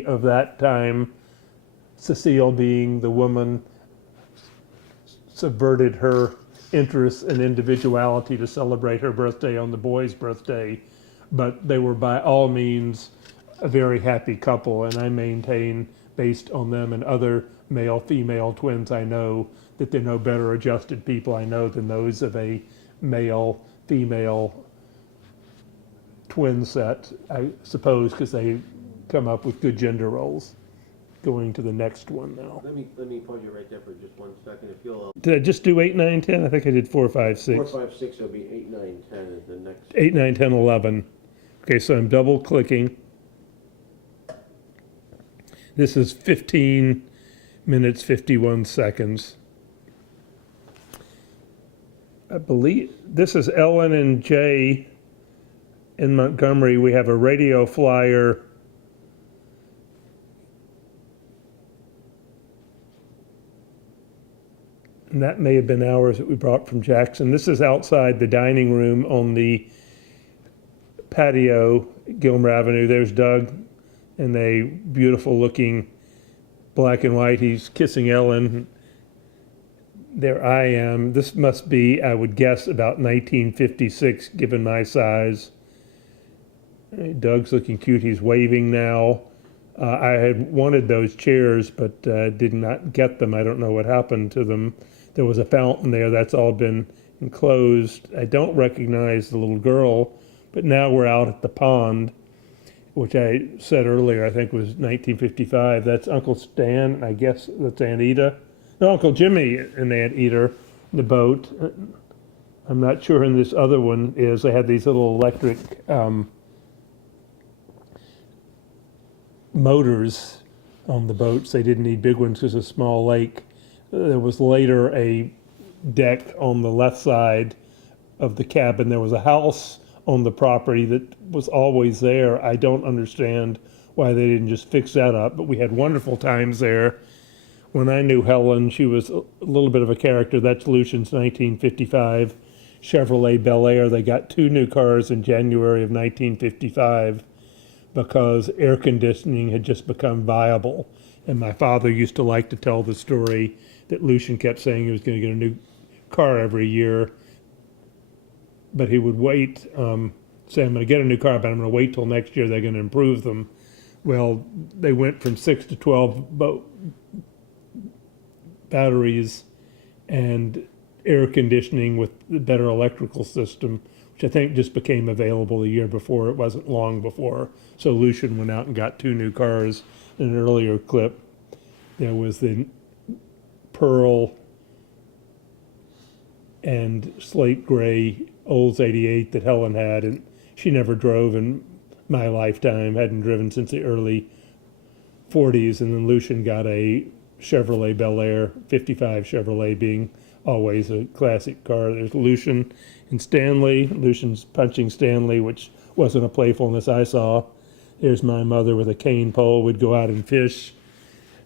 of that time. Cecile, being the woman, subverted her interests and individuality to celebrate her birthday on the boy's birthday, but they were by all means a very happy couple, and I maintain, based on them and other male-female twins I know, that they're no better adjusted people I know than those of a male-female twin set, I suppose, because they come up with good gender roles. Going to the next one now. Let me pause you right there for just 1 second, if you'll. Did I just do 8, 9, 10? I think I did 4, 5, 6. 4, 5, 6, it'll be 8, 9, 10 is the next. 8, 9, 10, 11. Okay, so I'm double clicking. This is 15 minutes, 51 seconds. I believe this is Ellen and Jay in Montgomery. We have a radio flyer. And that may have been ours that we brought from Jackson. This is outside the dining room on the patio, Gilmer Avenue. There's Doug in a beautiful looking black and white. He's kissing Ellen. There I am. This must be, I would guess, about 1956, given my size. Doug's looking cute. He's waving now. I had wanted those chairs, but did not get them. I don't know what happened to them. There was a fountain there. That's all been enclosed. I don't recognize the little girl, but now we're out at the pond, which I said earlier I think was 1955. That's Uncle Stan. I guess that's Aunt Ida. No, Uncle Jimmy and Aunt Ida in the boat. I'm not sure who this other one is. They had these little electric motors on the boats. They didn't need big ones because it's a small lake. There was later a deck on the left side of the cabin. There was a house on the property that was always there. I don't understand why they didn't just fix that up, but we had wonderful times there. When I knew Helen, she was a little bit of a character. That's Lucian's 1955 Chevrolet Bel Air. They got 2 new cars in January of 1955 because air conditioning had just become viable. And my father used to like to tell the story that Lucian kept saying he was going to get a new car every year, but he would wait, say, I'm going to get a new car, but I'm going to wait till next year, they're going to improve them. Well, they went from 6 to 12 batteries and air conditioning with the better electrical system, which I think just became available a year before. It wasn't long before. So Lucian went out and got 2 new cars. In an earlier clip, there was the pearl and slate gray Olds 88 that Helen had, and she never drove in my lifetime, hadn't driven since the early 40s. And then Lucian got a Chevrolet Bel Air, 55 Chevrolet being always a classic car. There's Lucian and Stanley. Lucian's punching Stanley, which wasn't a playfulness I saw. There's my mother with a cane pole. We'd go out and fish.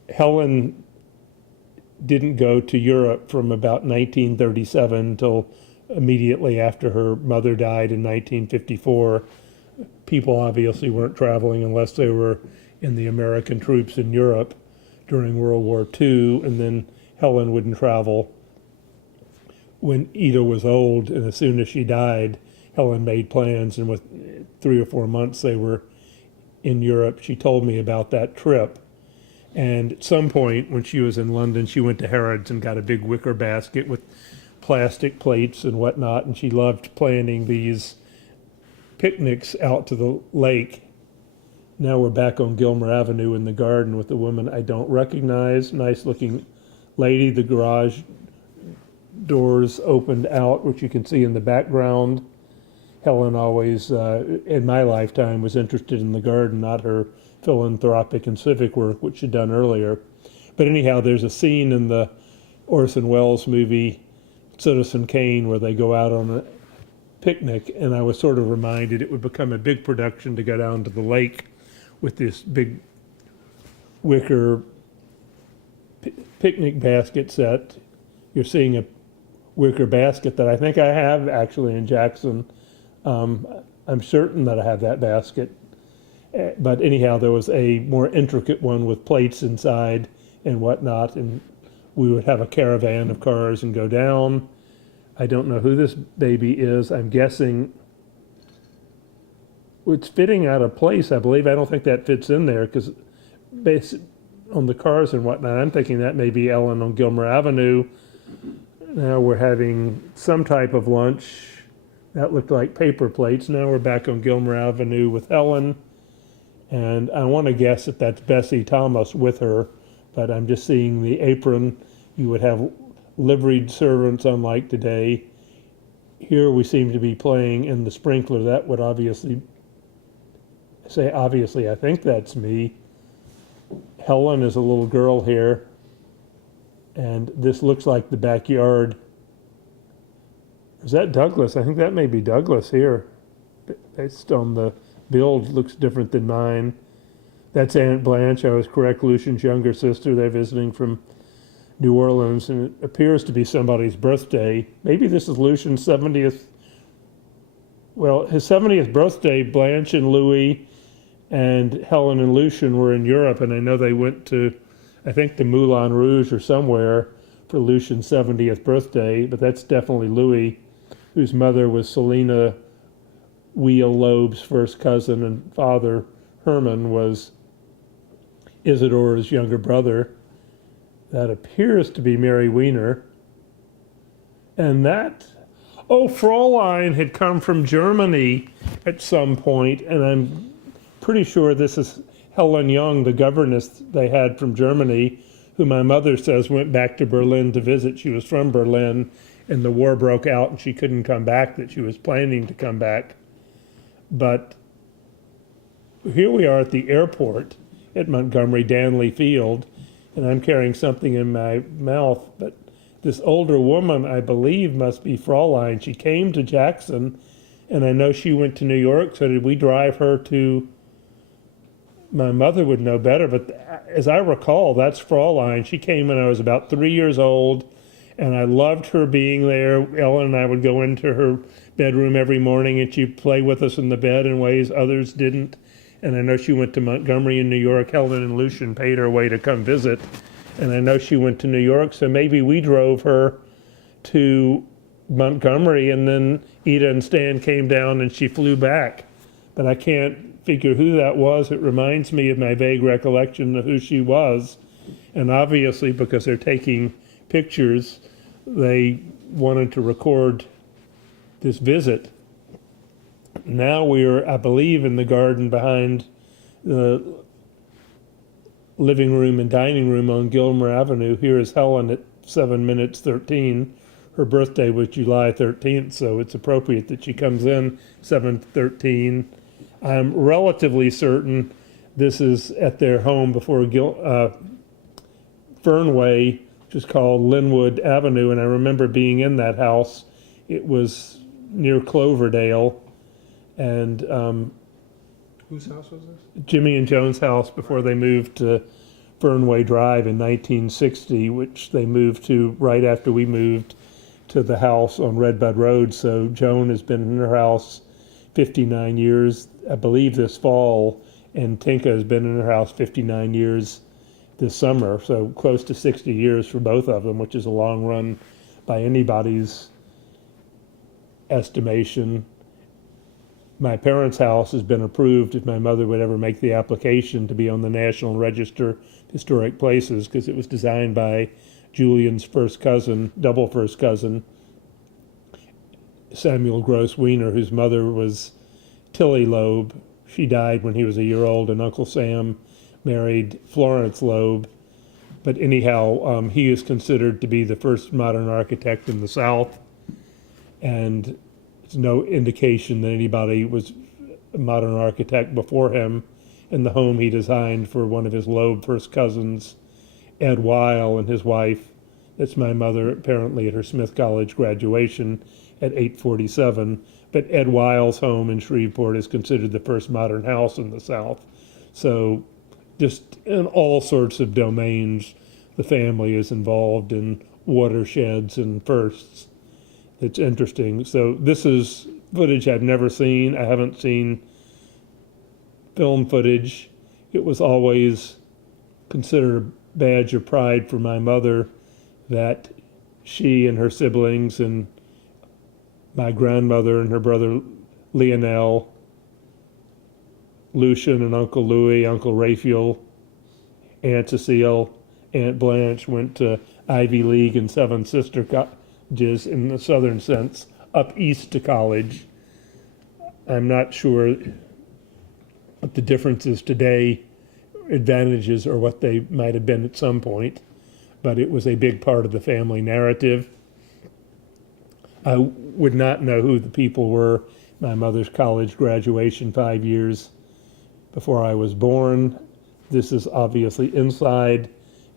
Helen didn't go to Europe from about 1937 until immediately after her mother died in 1954. People obviously weren't traveling unless they were in the American troops in Europe during World War II, and then Helen wouldn't travel. When Ida was old, and as soon as she died, Helen made plans, and with 3 or 4 months they were in Europe. She told me about that trip. And at some point when she was in London, she went to Harrods and got a big wicker basket with plastic plates and whatnot, and she loved planning these picnics out to the lake. Now we're back on Gilmer Avenue in the garden with a woman I don't recognize, nice looking lady. The garage doors opened out, which you can see in the background. Helen always, in my lifetime, was interested in the garden, not her philanthropic and civic work, which she'd done earlier. But anyhow, there's a scene in the Orson Welles movie, Citizen Kane, where they go out on a picnic, and I was sort of reminded it would become a big production to go down to the lake with this big wicker picnic basket set. You're seeing a wicker basket that I think I have actually in Jackson. I'm certain that I have that basket. But anyhow, there was a more intricate one with plates inside and whatnot, and we would have a caravan of cars and go down. I don't know who this baby is. I'm guessing it's fitting out of place, I believe. I don't think that fits in there because based on the cars and whatnot, I'm thinking that may be Ellen on Gilmer Avenue. Now we're having some type of lunch. That looked like paper plates. Now we're back on Gilmer Avenue with Ellen. And I want to guess that that's Bessie Thomas with her, but I'm just seeing the apron. You would have liveried servants, unlike today. Here we seem to be playing in the sprinkler. That would obviously I think that's me. Helen is a little girl here. And this looks like the backyard. Is that Douglas? I think that may be Douglas here. Based on the build, looks different than mine. That's Aunt Blanche. I was correct, Lucian's younger sister. They're visiting from New Orleans, and it appears to be somebody's birthday. Maybe this is Lucian's 70th. Well, his 70th birthday, Blanche and Louis and Helen and Lucian were in Europe, and I know they went to, I think, the Moulin Rouge or somewhere for Lucian's 70th birthday, but that's definitely Louis, whose mother was Selena Wheel Loeb's first cousin, and father, Herman, was Isidore's younger brother. That appears to be Mary Wiener. And that, Fraulein had come from Germany at some point, and I'm pretty sure this is Helen Young, the governess they had from Germany, who my mother says went back to Berlin to visit. She was from Berlin, and the war broke out, and she couldn't come back, that she was planning to come back. But here we are at the airport, at Montgomery Danley Field, and I'm carrying something in my mouth, but this older woman, I believe, must be Fraulein. She came to Jackson, and I know she went to New York, so did we drive her to, my mother would know better, but as I recall, that's Fraulein. She came when I was about 3 years old, and I loved her being there. Ellen and I would go into her bedroom every morning, and she'd play with us in the bed in ways others didn't. And I know she went to Montgomery in New York. Helen and Lucian paid her way to come visit. And I know she went to New York, so maybe we drove her to Montgomery, and then Ida and Stan came down and she flew back. But I can't figure who that was. It reminds me of my vague recollection of who she was. And obviously, because they're taking pictures, they wanted to record this visit. Now we're, I believe, in the garden behind the living room and dining room on Gilmer Avenue. Here is Helen at 7 minutes 13. Her birthday was July 13th, so it's appropriate that she comes in 7:13. I'm relatively certain this is at their home before Fernway, which is called Linwood Avenue, and I remember being in that house. It was near Cloverdale, and Whose house was this? Jimmy and Joan's house before they moved to Fernway Drive in 1960, which they moved to right after we moved to the house on Redbud Road. So Joan has been in her house 59 years, I believe, this fall, and Tinka has been in her house 59 years this summer, so close to 60 years for both of them, which is a long run by anybody's estimation. My parents' house has been approved if my mother would ever make the application to be on the National Register of Historic Places, because it was designed by Julian's first cousin, double first cousin, Samuel Gross Wiener, whose mother was Tilly Loeb. She died when he was a year old, and Uncle Sam married Florence Loeb. But anyhow, he is considered to be the first modern architect in the South, and there's no indication that anybody was a modern architect before him. And the home he designed for one of his Loeb first cousins, Ed Weil, and his wife. That's my mother, apparently at her Smith College graduation at 847. But Ed Weil's home in Shreveport is considered the first modern house in the South. So just in all sorts of domains, the family is involved in watersheds and firsts. It's interesting. So this is footage I've never seen. I haven't seen film footage. It was always considered a badge of pride for my mother that she and her siblings and my grandmother and her brother Lionel, Lucian and Uncle Louis, Uncle Raphael, Aunt Cecile, Aunt Blanche went to Ivy League and Seven Sister Colleges in the southern sense, up east to college. I'm not sure what the difference is today, advantages or what they might have been at some point, but it was a big part of the family narrative. I would not know who the people were. My mother's college graduation 5 years before I was born. This is obviously inside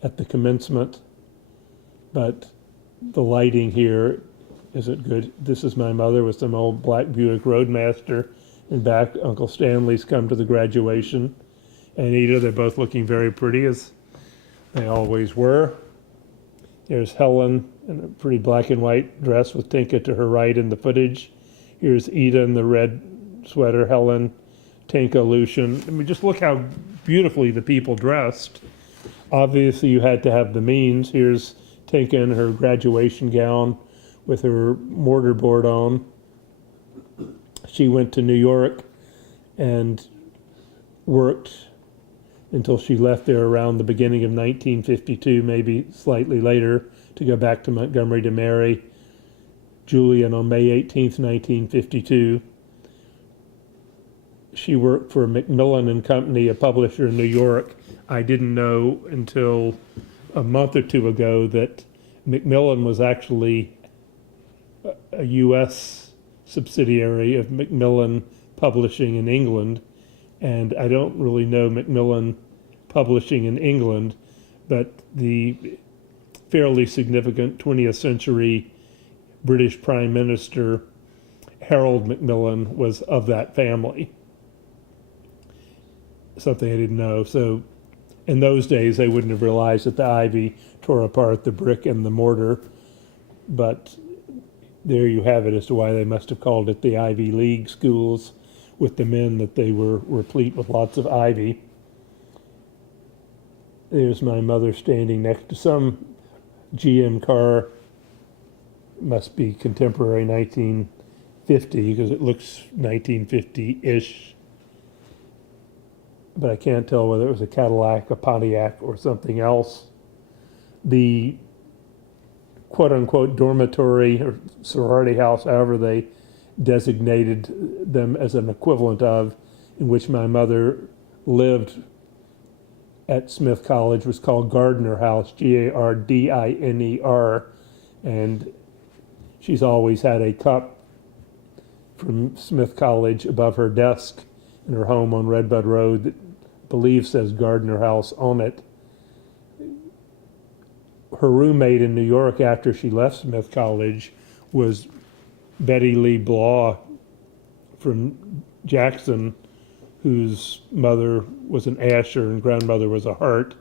at the commencement, but the lighting here isn't good. This is my mother with some old black Buick Roadmaster. In back, Uncle Stanley's come to the graduation. And Ida, they're both looking very pretty, as they always were. There's Helen in a pretty black and white dress with Tinka to her right in the footage. Here's Ida in the red sweater, Helen, Tinka, Lucian. I mean, just look how beautifully the people dressed. Obviously, you had to have the means. Here's Tinka in her graduation gown with her mortarboard on. She went to New York and worked until she left there around the beginning of 1952, maybe slightly later, to go back to Montgomery to marry Julian on May 18th, 1952. She worked for Macmillan and Company, a publisher in New York. I didn't know until a month or two ago that Macmillan was actually a U.S. subsidiary of Macmillan Publishing in England, and I don't really know Macmillan publishing in England, but the fairly significant 20th century British Prime Minister Harold Macmillan was of that family. Something I didn't know. So in those days, they wouldn't have realized that the ivy tore apart the brick and the mortar, but there you have it as to why they must have called it the Ivy League schools, with the men that they were replete with lots of ivy. There's my mother standing next to some GM car, must be contemporary 1950, because it looks 1950-ish. But I can't tell whether it was a Cadillac, a Pontiac, or something else. The quote-unquote dormitory or sorority house, however they designated them as an equivalent of, in which my mother lived at Smith College, was called Gardner House, Gardiner, and she's always had a cup from Smith College above her desk in her home on Redbud Road that I believe says Gardner House on it. Her roommate in New York after she left Smith College was Betty Lee Blaw from Jackson, whose mother was an Asher and grandmother was a Hart,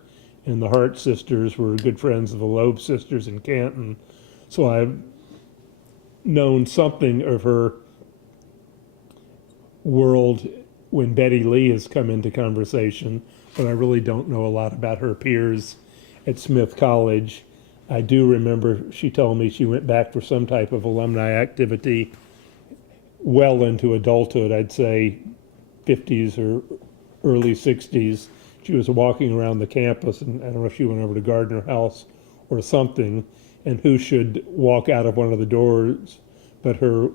and the Hart sisters were good friends of the Loeb sisters in Canton. So I've known something of her world when Betty Lee has come into conversation, but I really don't know a lot about her peers at Smith College. I do remember she told me she went back for some type of alumni activity well into adulthood, I'd say 50s or early 60s. She was walking around the campus, and I don't know if she went over to Gardner House or something, and who should walk out of one of the doors but her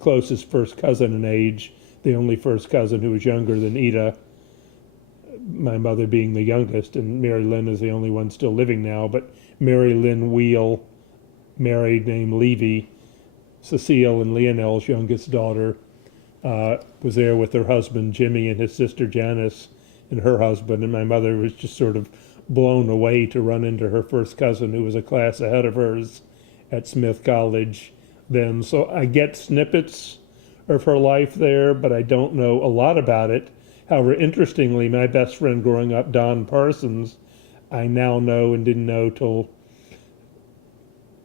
closest first cousin in age, the only first cousin who was younger than Ida, my mother being the youngest, and Mary Lynn is the only one still living now, but Mary Lynn Wheel, married, named Levy, Cecile and Lionel's youngest daughter, was there with her husband Jimmy and his sister Janice and her husband, and my mother was just sort of blown away to run into her first cousin who was a class ahead of hers at Smith College then. So I get snippets of her life there, but I don't know a lot about it. However, interestingly, my best friend growing up, Don Parsons, I now know and didn't know till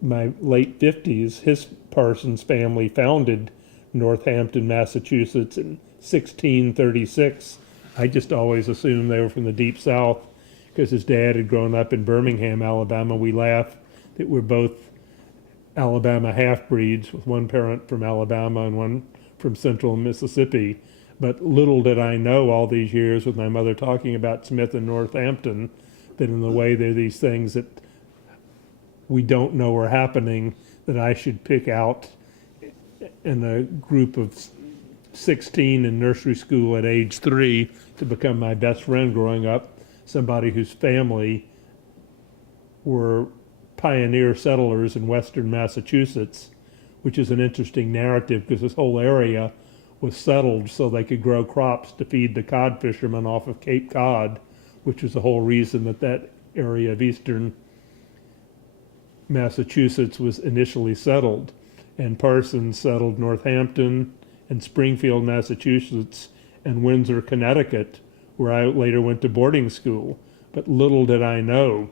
my late 50s. His Parsons family founded Northampton, Massachusetts in 1636. I just always assumed they were from the Deep South because his dad had grown up in Birmingham, Alabama. We laugh that we're both Alabama half-breeds, with one parent from Alabama and one from central Mississippi. But little did I know all these years with my mother talking about Smith and Northampton, that in the way there are these things that we don't know are happening, that I should pick out in a group of 16 in nursery school at age 3 to become my best friend growing up, somebody whose family were pioneer settlers in western Massachusetts, which is an interesting narrative because this whole area was settled so they could grow crops to feed the cod fishermen off of Cape Cod, which was the whole reason that that area of eastern Massachusetts was initially settled. And Parsons settled Northampton and Springfield, Massachusetts, and Windsor, Connecticut, where I later went to boarding school. But little did I know.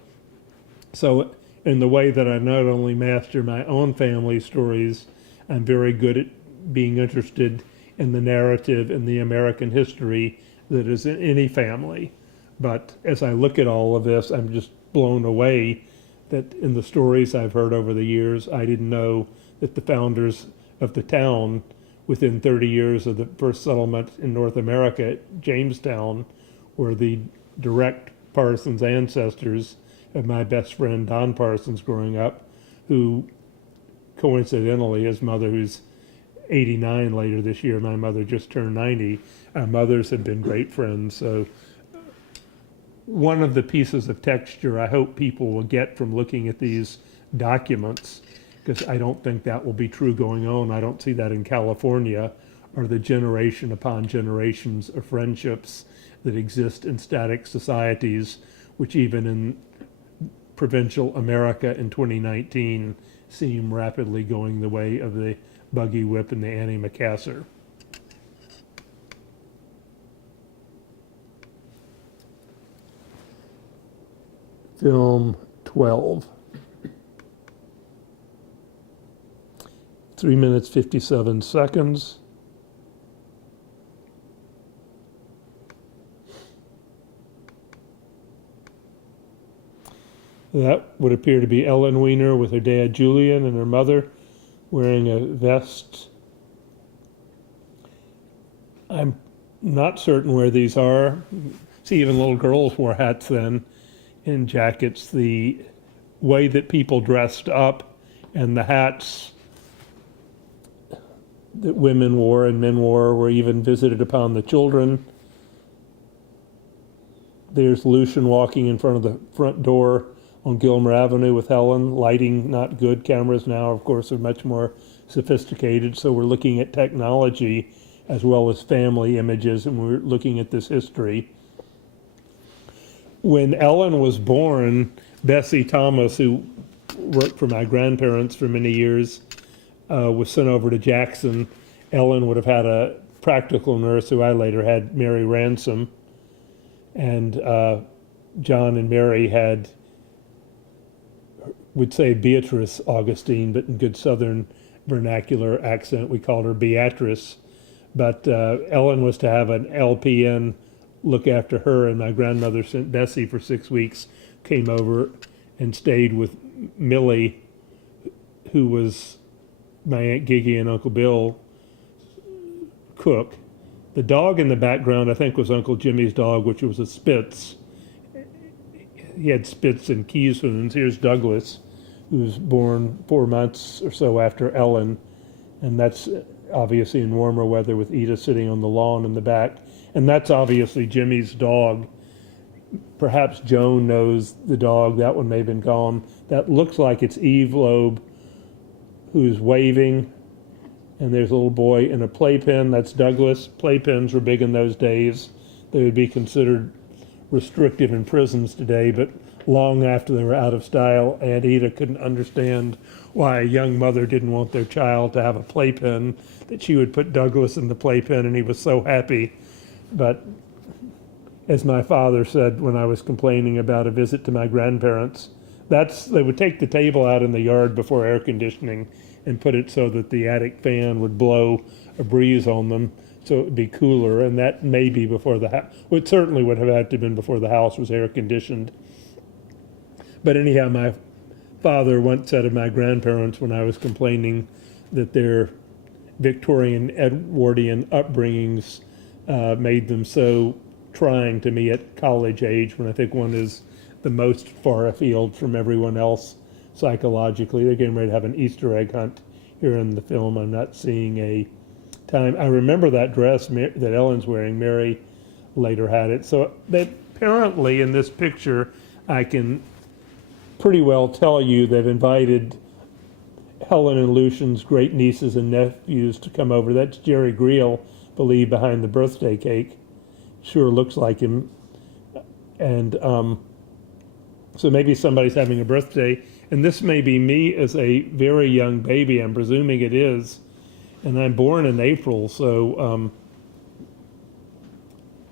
So in the way that I not only master my own family stories, I'm very good at being interested in the narrative and the American history that is in any family. But as I look at all of this, I'm just blown away that in the stories I've heard over the years, I didn't know that the founders of the town, within 30 years of the first settlement in North America at Jamestown, were the direct Parsons ancestors of my best friend Don Parsons growing up, who coincidentally, his mother, who's 89 later this year, my mother just turned 90, our mothers have been great friends. So one of the pieces of texture I hope people will get from looking at these documents, because I don't think that will be true going on, I don't see that in California, are the generation upon generations of friendships that exist in static societies, which even in provincial America in 2019 seem rapidly going the way of the buggy whip and the antimacassar. Film 12. 3 minutes, 57 seconds. That would appear to be Ellen Weiner with her dad Julian and her mother wearing a vest. I'm not certain where these are. See, even little girls wore hats then and jackets. The way that people dressed up and the hats that women wore and men wore were even visited upon the children. There's Lucian walking in front of the front door on Gilmer Avenue with Helen. Lighting not good. Cameras now, of course, are much more sophisticated. So we're looking at technology as well as family images, and we're looking at this history. When Ellen was born, Bessie Thomas, who worked for my grandparents for many years, was sent over to Jackson. Ellen would have had a practical nurse who I later had, Mary Ransom. And John and Mary had, would say Beatrice Augustine, but in good Southern vernacular accent, we called her Beatrice. But Ellen was to have an LPN look after her, and my grandmother sent Bessie for 6 weeks, came over and stayed with Millie, who was my Aunt Giggy and Uncle Bill cook. The dog in the background, I think, was Uncle Jimmy's dog, which was a Spitz. He had Spitz and Keys wounds. Here's Douglas, who was born 4 months or so after Ellen, and that's obviously in warmer weather with Edith sitting on the lawn in the back. And that's obviously Jimmy's dog. Perhaps Joan knows the dog. That one may have been gone. That looks like it's Eve Loeb, who's waving. And there's a little boy in a playpen. That's Douglas. Playpens were big in those days. They would be considered restrictive in prisons today, but long after they were out of style, Aunt Eda couldn't understand why a young mother didn't want their child to have a playpen, that she would put Douglas in the playpen, and he was so happy. But as my father said when I was complaining about a visit to my grandparents, they would take the table out in the yard before air conditioning and put it so that the attic fan would blow a breeze on them so it would be cooler, and that may be before the house, well, it certainly would have had to have been before the house was air conditioned. But anyhow, my father once said of my grandparents when I was complaining that their Victorian Edwardian upbringings made them so trying to me at college age, when I think one is the most far afield from everyone else psychologically. They're getting ready to have an Easter egg hunt here in the film. I'm not seeing a time. I remember that dress that Ellen's wearing. Mary later had it. So that apparently in this picture, I can pretty well tell you they've invited Helen and Lucian's great nieces and nephews to come over. That's Jerry Greel, believe, behind the birthday cake. Sure looks like him. And so maybe somebody's having a birthday. And this may be me as a very young baby. I'm presuming it is. And I'm born in April, so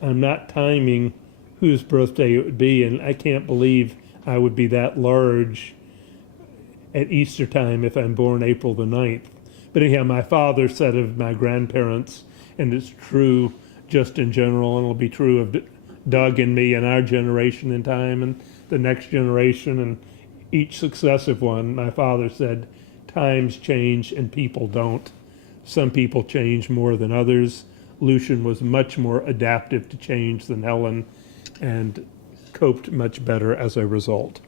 I'm not timing whose birthday it would be. And I can't believe I would be that large at Easter time if I'm born April the 9th. But anyhow, my father said of my grandparents, and it's true just in general, and it'll be true of Doug and me and our generation in time and the next generation and each successive one, my father said, times change and people don't. Some people change more than others. Lucian was much more adaptive to change than Helen and coped much better as a result.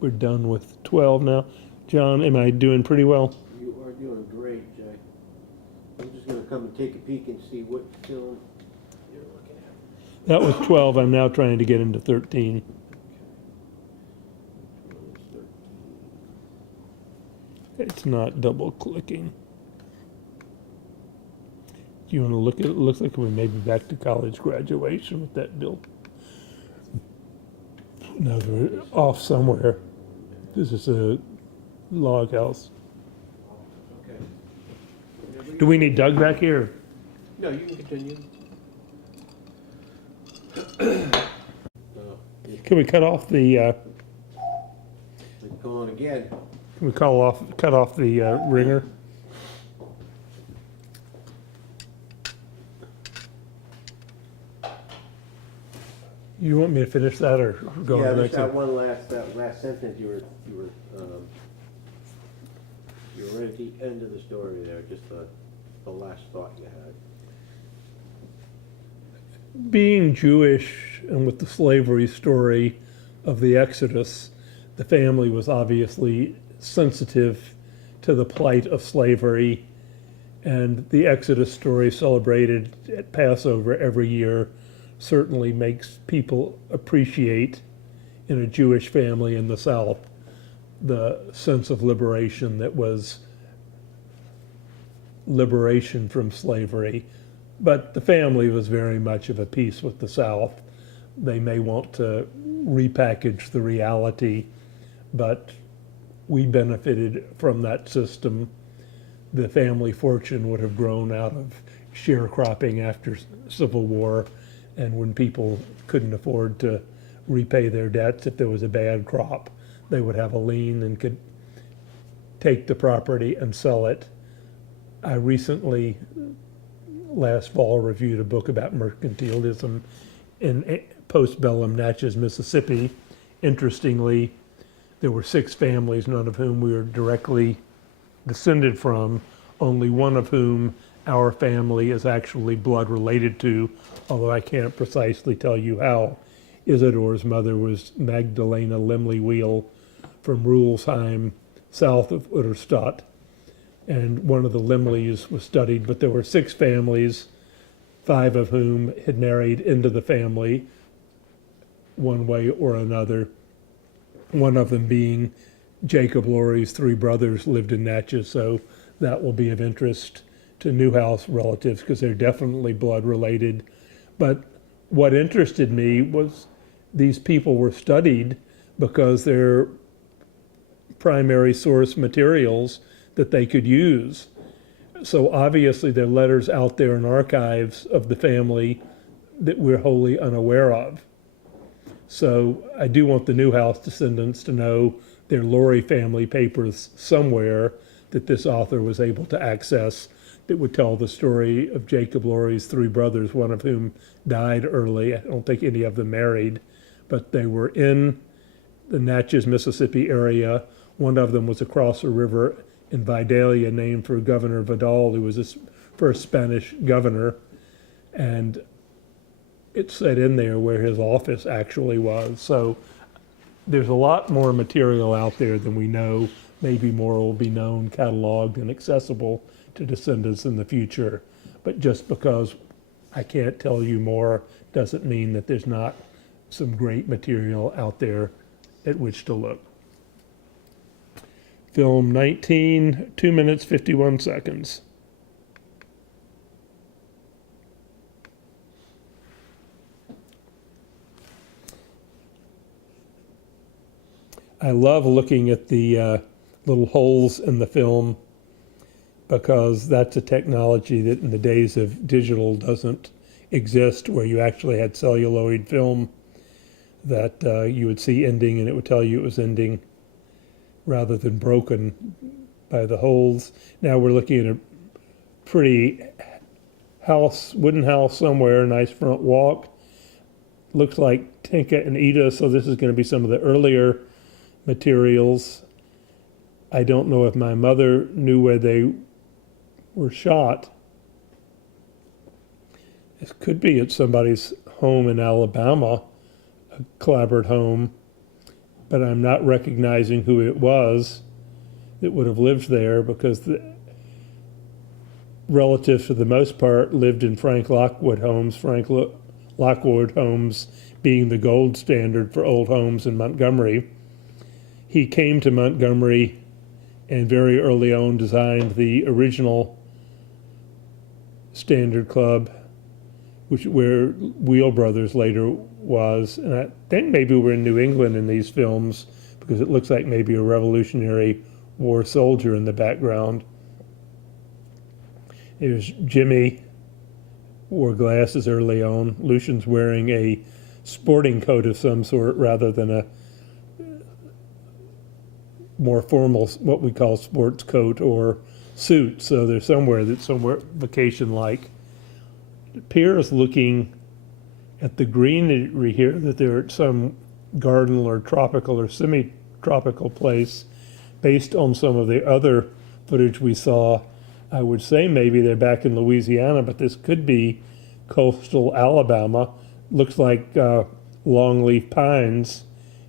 We're done with 12 now. John, am I doing pretty well? You are doing great, Jay. I'm just going to come and take a peek and see what film you're looking at. That was 12. I'm now trying to get into 13. It's not double clicking. Do you want to look at it? It looks like we may be back to college graduation with that bill. No, they're off somewhere. This is a log house. Okay. Do we need Doug back here? No, you can continue. Oh, Can we cut off the, it's going again. can we cut off the ringer? You want me to finish that or go Yeah, on the just next that one? that last sentence, you were right at the end of the story there, just the last thought you had. Being Jewish and with the slavery story of the Exodus, the family was obviously sensitive to the plight of slavery, and the Exodus story celebrated at Passover every year certainly makes people appreciate in a Jewish family in the South the sense of liberation that was liberation from slavery. But the family was very much of a piece with the South. They may want to repackage the reality, but we benefited from that system. The family fortune would have grown out of sharecropping after Civil War, and when people couldn't afford to repay their debts if there was a bad crop, they would have a lien and could take the property and sell it. I recently, last fall, reviewed a book about mercantilism in postbellum Natchez, Mississippi. Interestingly, there were 6 families, none of whom we were directly descended from, only one of whom our family is actually blood related to, although I can't precisely tell you how. Isidore's mother was Magdalena Limley Wheel from Rulesheim, south of Utterstadt, and one of the Limleys was studied, but there were 6 families, 5 of whom had married into the family one way or another. One of them being Jacob Lorry's 3 brothers lived in Natchez, so that will be of interest to Newhouse relatives because they're definitely blood related. But what interested me was these people were studied because they're primary source materials that they could use. So obviously there are letters out there in archives of the family that we're wholly unaware of. So I do want the Newhouse descendants to know there are Lorry family papers somewhere that this author was able to access that would tell the story of Jacob Lorry's 3 brothers, one of whom died early. I don't think any of them married, but they were in the Natchez, Mississippi area. One of them was across a river in Vidalia named for Governor Vidal, who was the first Spanish governor. And it said in there where his office actually was. So there's a lot more material out there than we know. Maybe more will be known, cataloged, and accessible to descendants in the future. But just because I can't tell you more doesn't mean that there's not some great material out there at which to look. Film 19, 2 minutes, 51 seconds. I love looking at the little holes in the film because that's a technology that in the days of digital doesn't exist, where you actually had celluloid film that you would see ending and it would tell you it was ending rather than broken by the holes. Now we're looking at a pretty house, wooden house somewhere, nice front walk. Looks like Tinka and Ida, so this is going to be some of the earlier materials. I don't know if my mother knew where they were shot. This could be at somebody's home in Alabama, a clapboard home, but I'm not recognizing who it was that would have lived there because the relatives, for the most part, lived in Frank Lockwood homes. Lockwood homes being the gold standard for old homes in Montgomery. He came to Montgomery and very early on designed the original Standard Club, where Wheel Brothers later was. And I think maybe we're in New England in these films because it looks like maybe a Revolutionary War soldier in the background. Here's Jimmy, wore glasses early on. Lucian's wearing a sporting coat of some sort rather than a more formal, what we call sports coat or suit. So they're somewhere vacation-like. It appears looking at the greenery here that they're at some garden or tropical or semi-tropical place. Based on some of the other footage we saw, I would say maybe they're back in Louisiana, but this could be coastal Alabama. Looks like longleaf pines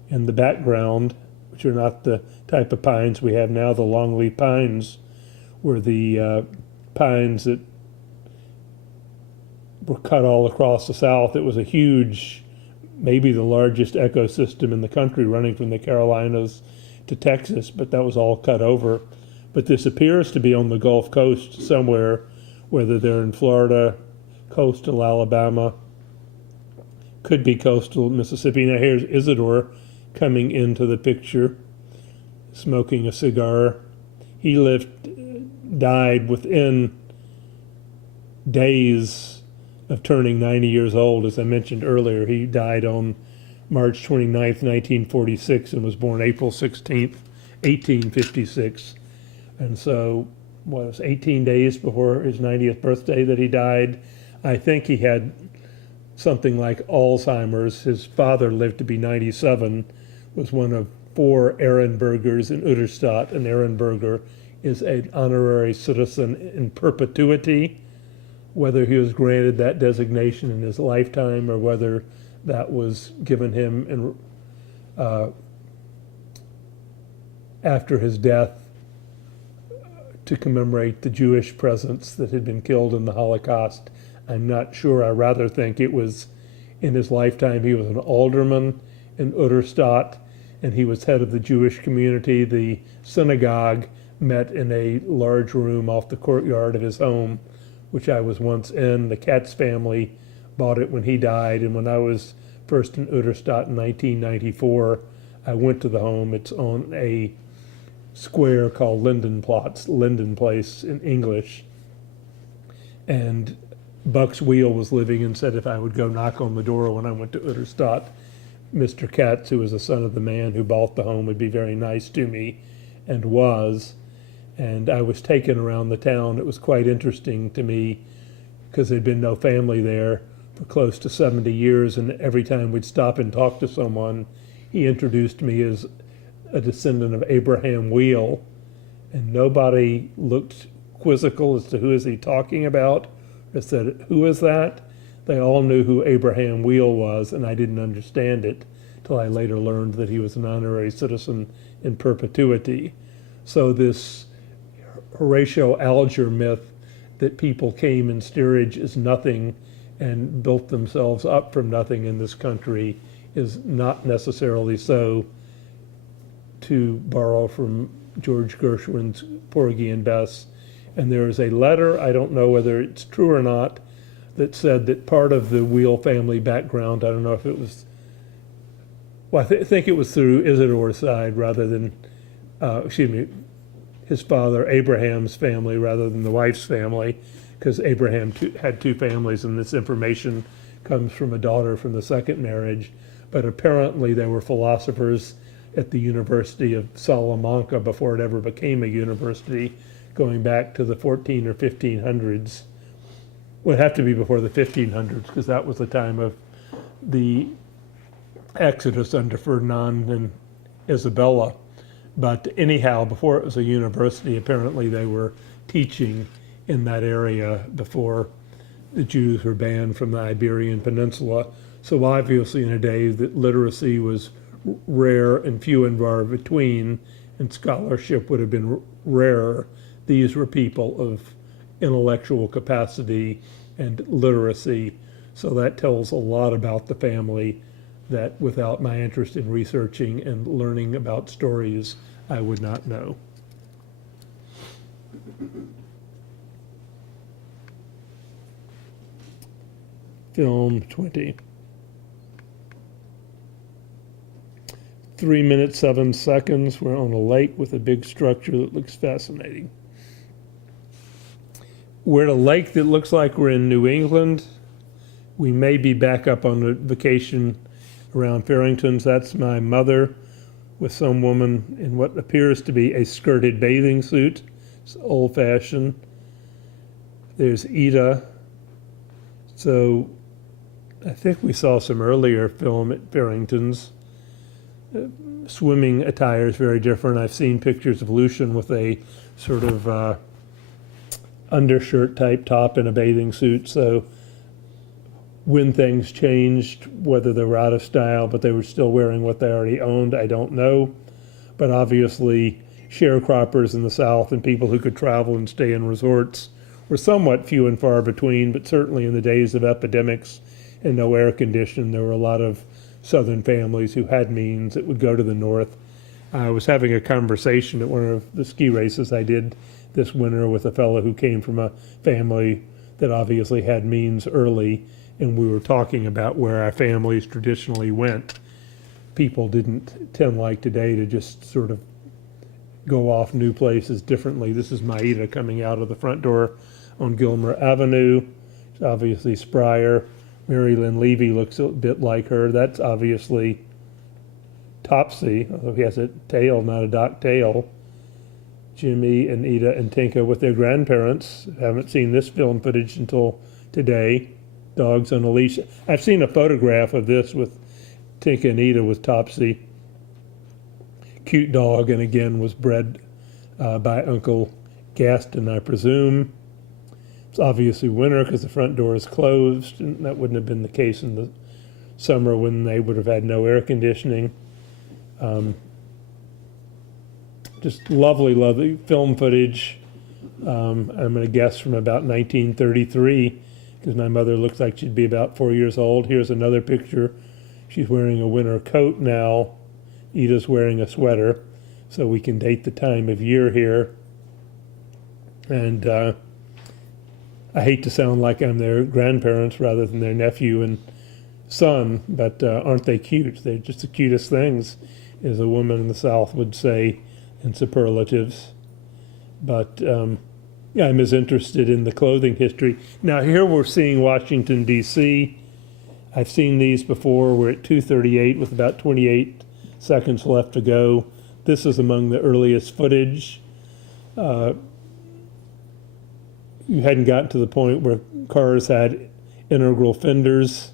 in the background, which are not the type of pines we have now. The longleaf pines were the pines that were cut all across the South. It was a huge, maybe the largest ecosystem in the country, running from the Carolinas to Texas, but that was all cut over. But this appears to be on the Gulf Coast somewhere, whether they're in Florida, coastal Alabama, could be coastal Mississippi. Now here's Isidore coming into the picture, smoking a cigar. He died within days of turning 90 years old. As I mentioned earlier, he died on March 29th, 1946, and was born April 16th, 1856. And so, what was 18 days before his 90th birthday that he died? I think he had something like Alzheimer's. His father lived to be 97, was one of 4 Ehrenbergers in Uderstadt. An Ehrenberger is an honorary citizen in perpetuity. Whether he was granted that designation in his lifetime or whether that was given him after his death to commemorate the Jewish presence that had been killed in the Holocaust, I'm not sure. I rather think it was in his lifetime. He was an alderman in Uderstadt, and he was head of the Jewish community. The synagogue met in a large room off the courtyard of his home, which I was once in. The Katz family bought it when he died, and when I was first in Uderstadt in 1994, I went to the home. It's on a square called Lindenplatz, Linden Place in English. And Buck's Wheel was living and said if I would go knock on the door when I went to Uderstadt, Mr. Katz, who was the son of the man who bought the home, would be very nice to me, and was. And I was taken around the town. It was quite interesting to me because there'd been no family there for close to 70 years, and every time we'd stop and talk to someone, he introduced me as a descendant of Abraham Wheel, and nobody looked quizzical as to who is he talking about, or said, who is that? They all knew who Abraham Wheel was, and I didn't understand it till I later learned that he was an honorary citizen in perpetuity. So this Horatio Alger myth that people came in steerage as nothing and built themselves up from nothing in this country is not necessarily so, to borrow from George Gershwin's Porgy and Bess. And there is a letter, I don't know whether it's true or not, that said that part of the Wheel family background, I don't know if it was, well, I think it was through Isidore's side rather than, his father Abraham's family rather than the wife's family, because Abraham had 2 families, and this information comes from a daughter from the second marriage. But apparently there were philosophers at the University of Salamanca before it ever became a university, going back to the 14 or 1500s. Well, it'd have to be before the 1500s, because that was the time of the Exodus under Ferdinand and Isabella. But anyhow, before it was a university, apparently they were teaching in that area before the Jews were banned from the Iberian Peninsula. So obviously in a day that literacy was rare and few and far between, and scholarship would have been rarer, these were people of intellectual capacity and literacy. So that tells a lot about the family that without my interest in researching and learning about stories, I would not know. Film 20. 3 minutes, 7 seconds. We're on a lake with a big structure that looks fascinating. We're at a lake that looks like we're in New England. We may be back up on a vacation around Farrington's. That's my mother with some woman in what appears to be a skirted bathing suit. It's old-fashioned. There's Ida. So I think we saw some earlier film at Farrington's. Swimming attire is very different. I've seen pictures of Lucian with a sort of undershirt type top and a bathing suit. So when things changed, whether they were out of style, but they were still wearing what they already owned, I don't know. But obviously, sharecroppers in the South and people who could travel and stay in resorts were somewhat few and far between, but certainly in the days of epidemics and no air conditioning, there were a lot of Southern families who had means that would go to the North. I was having a conversation at one of the ski races I did this winter with a fellow who came from a family that obviously had means early, and we were talking about where our families traditionally went. People didn't tend like today to just sort of go off new places differently. This is Maida coming out of the front door on Gilmer Avenue. It's obviously Sprier. Mary Lynn Levy looks a bit like her. That's obviously Topsy, although he has a tail, not a dock tail. Jimmy and Ida and Tinka with their grandparents. Haven't seen this film footage until today. Dogs on a leash. I've seen a photograph of this with Tinka and Ida with Topsy. Cute dog, and again was bred by Uncle Gaston, I presume. It's obviously winter because the front door is closed, and that wouldn't have been the case in the summer when they would have had no air conditioning. Just lovely, lovely film footage. I'm going to guess from about 1933, because my mother looks like she'd be about 4 years old. Here's another picture. She's wearing a winter coat now. Ida's wearing a sweater, so we can date the time of year here. And I hate to sound like I'm their grandparents rather than their nephew and son, but aren't they cute? They're just the cutest things, as a woman in the South would say in superlatives. But yeah, I'm as interested in the clothing history. Now here we're seeing Washington, D.C. I've seen these before. We're at 2:38 with about 28 seconds left to go. This is among the earliest footage. You hadn't gotten to the point where cars had integral fenders.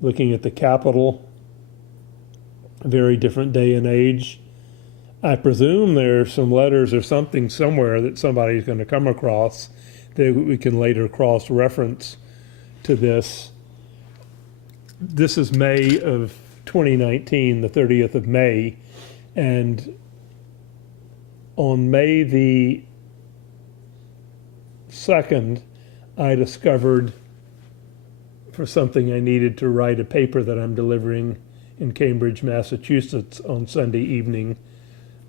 Looking at the Capitol, a very different day and age. I presume there's some letters or something somewhere that somebody's going to come across that we can later cross-reference to this. This is May of 2019, the 30th of May, and on May the 2nd, I discovered, for something I needed to write a paper that I'm delivering in Cambridge, Massachusetts on Sunday evening,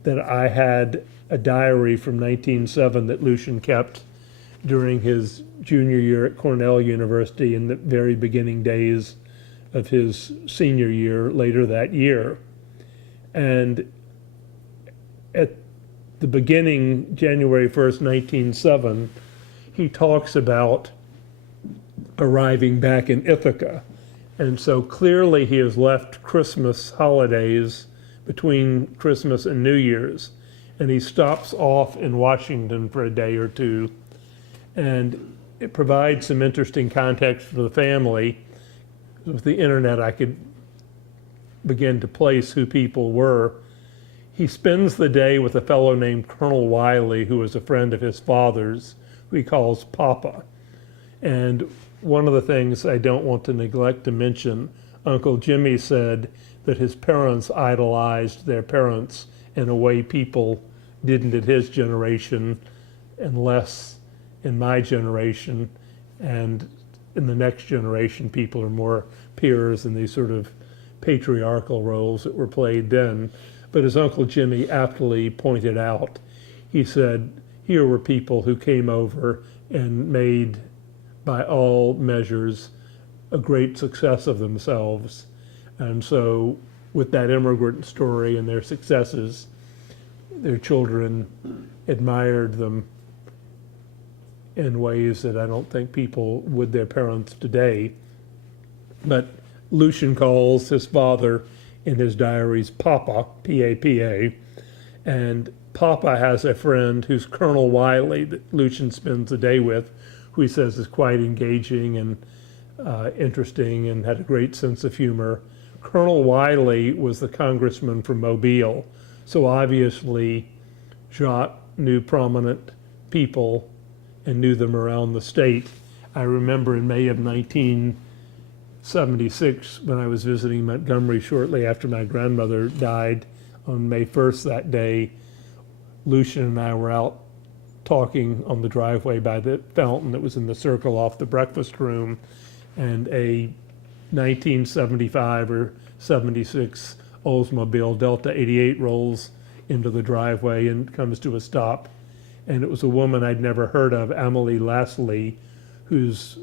that I had a diary from 1907 that Lucian kept during his junior year at Cornell University in the very beginning days of his senior year later that year. And at the beginning, January 1st, 1907, he talks about arriving back in Ithaca. And so clearly he has left Christmas holidays between Christmas and New Year's, and he stops off in Washington for a day or two. And it provides some interesting context for the family. With the internet, I could begin to place who people were. He spends the day with a fellow named Colonel Wiley, who is a friend of his father's, who he calls Papa. And one of the things I don't want to neglect to mention, Uncle Jimmy said that his parents idolized their parents in a way people didn't at his generation, and less in my generation. And in the next generation, people are more peers in these sort of patriarchal roles that were played then. But as Uncle Jimmy aptly pointed out, he said, here were people who came over and made, by all measures, a great success of themselves. And so with that immigrant story and their successes, their children admired them in ways that I don't think people would their parents today. But Lucian calls his father in his diaries Papa, P-A-P-A, and Papa has a friend who's Colonel Wiley that Lucian spends the day with, who he says is quite engaging and interesting and had a great sense of humor. Colonel Wiley was the congressman from Mobile, so obviously Jacques knew prominent people and knew them around the state. I remember in May of 1976, when I was visiting Montgomery shortly after my grandmother died on May 1st that day, Lucian and I were out talking on the driveway by the fountain that was in the circle off the breakfast room, and a 1975 or 76 Oldsmobile Delta 88 rolls into the driveway and comes to a stop. And it was a woman I'd never heard of, Amelie Lassley, whose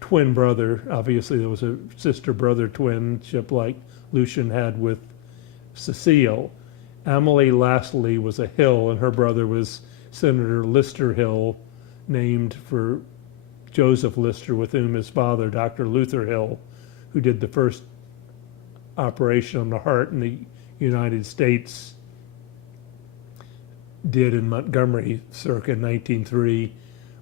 twin brother, obviously there was a sister-brother twinship like Lucian had with Cecile. Amelie Lassley was a Hill, and her brother was Senator Lister Hill, named for Joseph Lister, with whom his father, Dr. Luther Hill, who did the first operation on the heart in the United States, did in Montgomery circa 1903.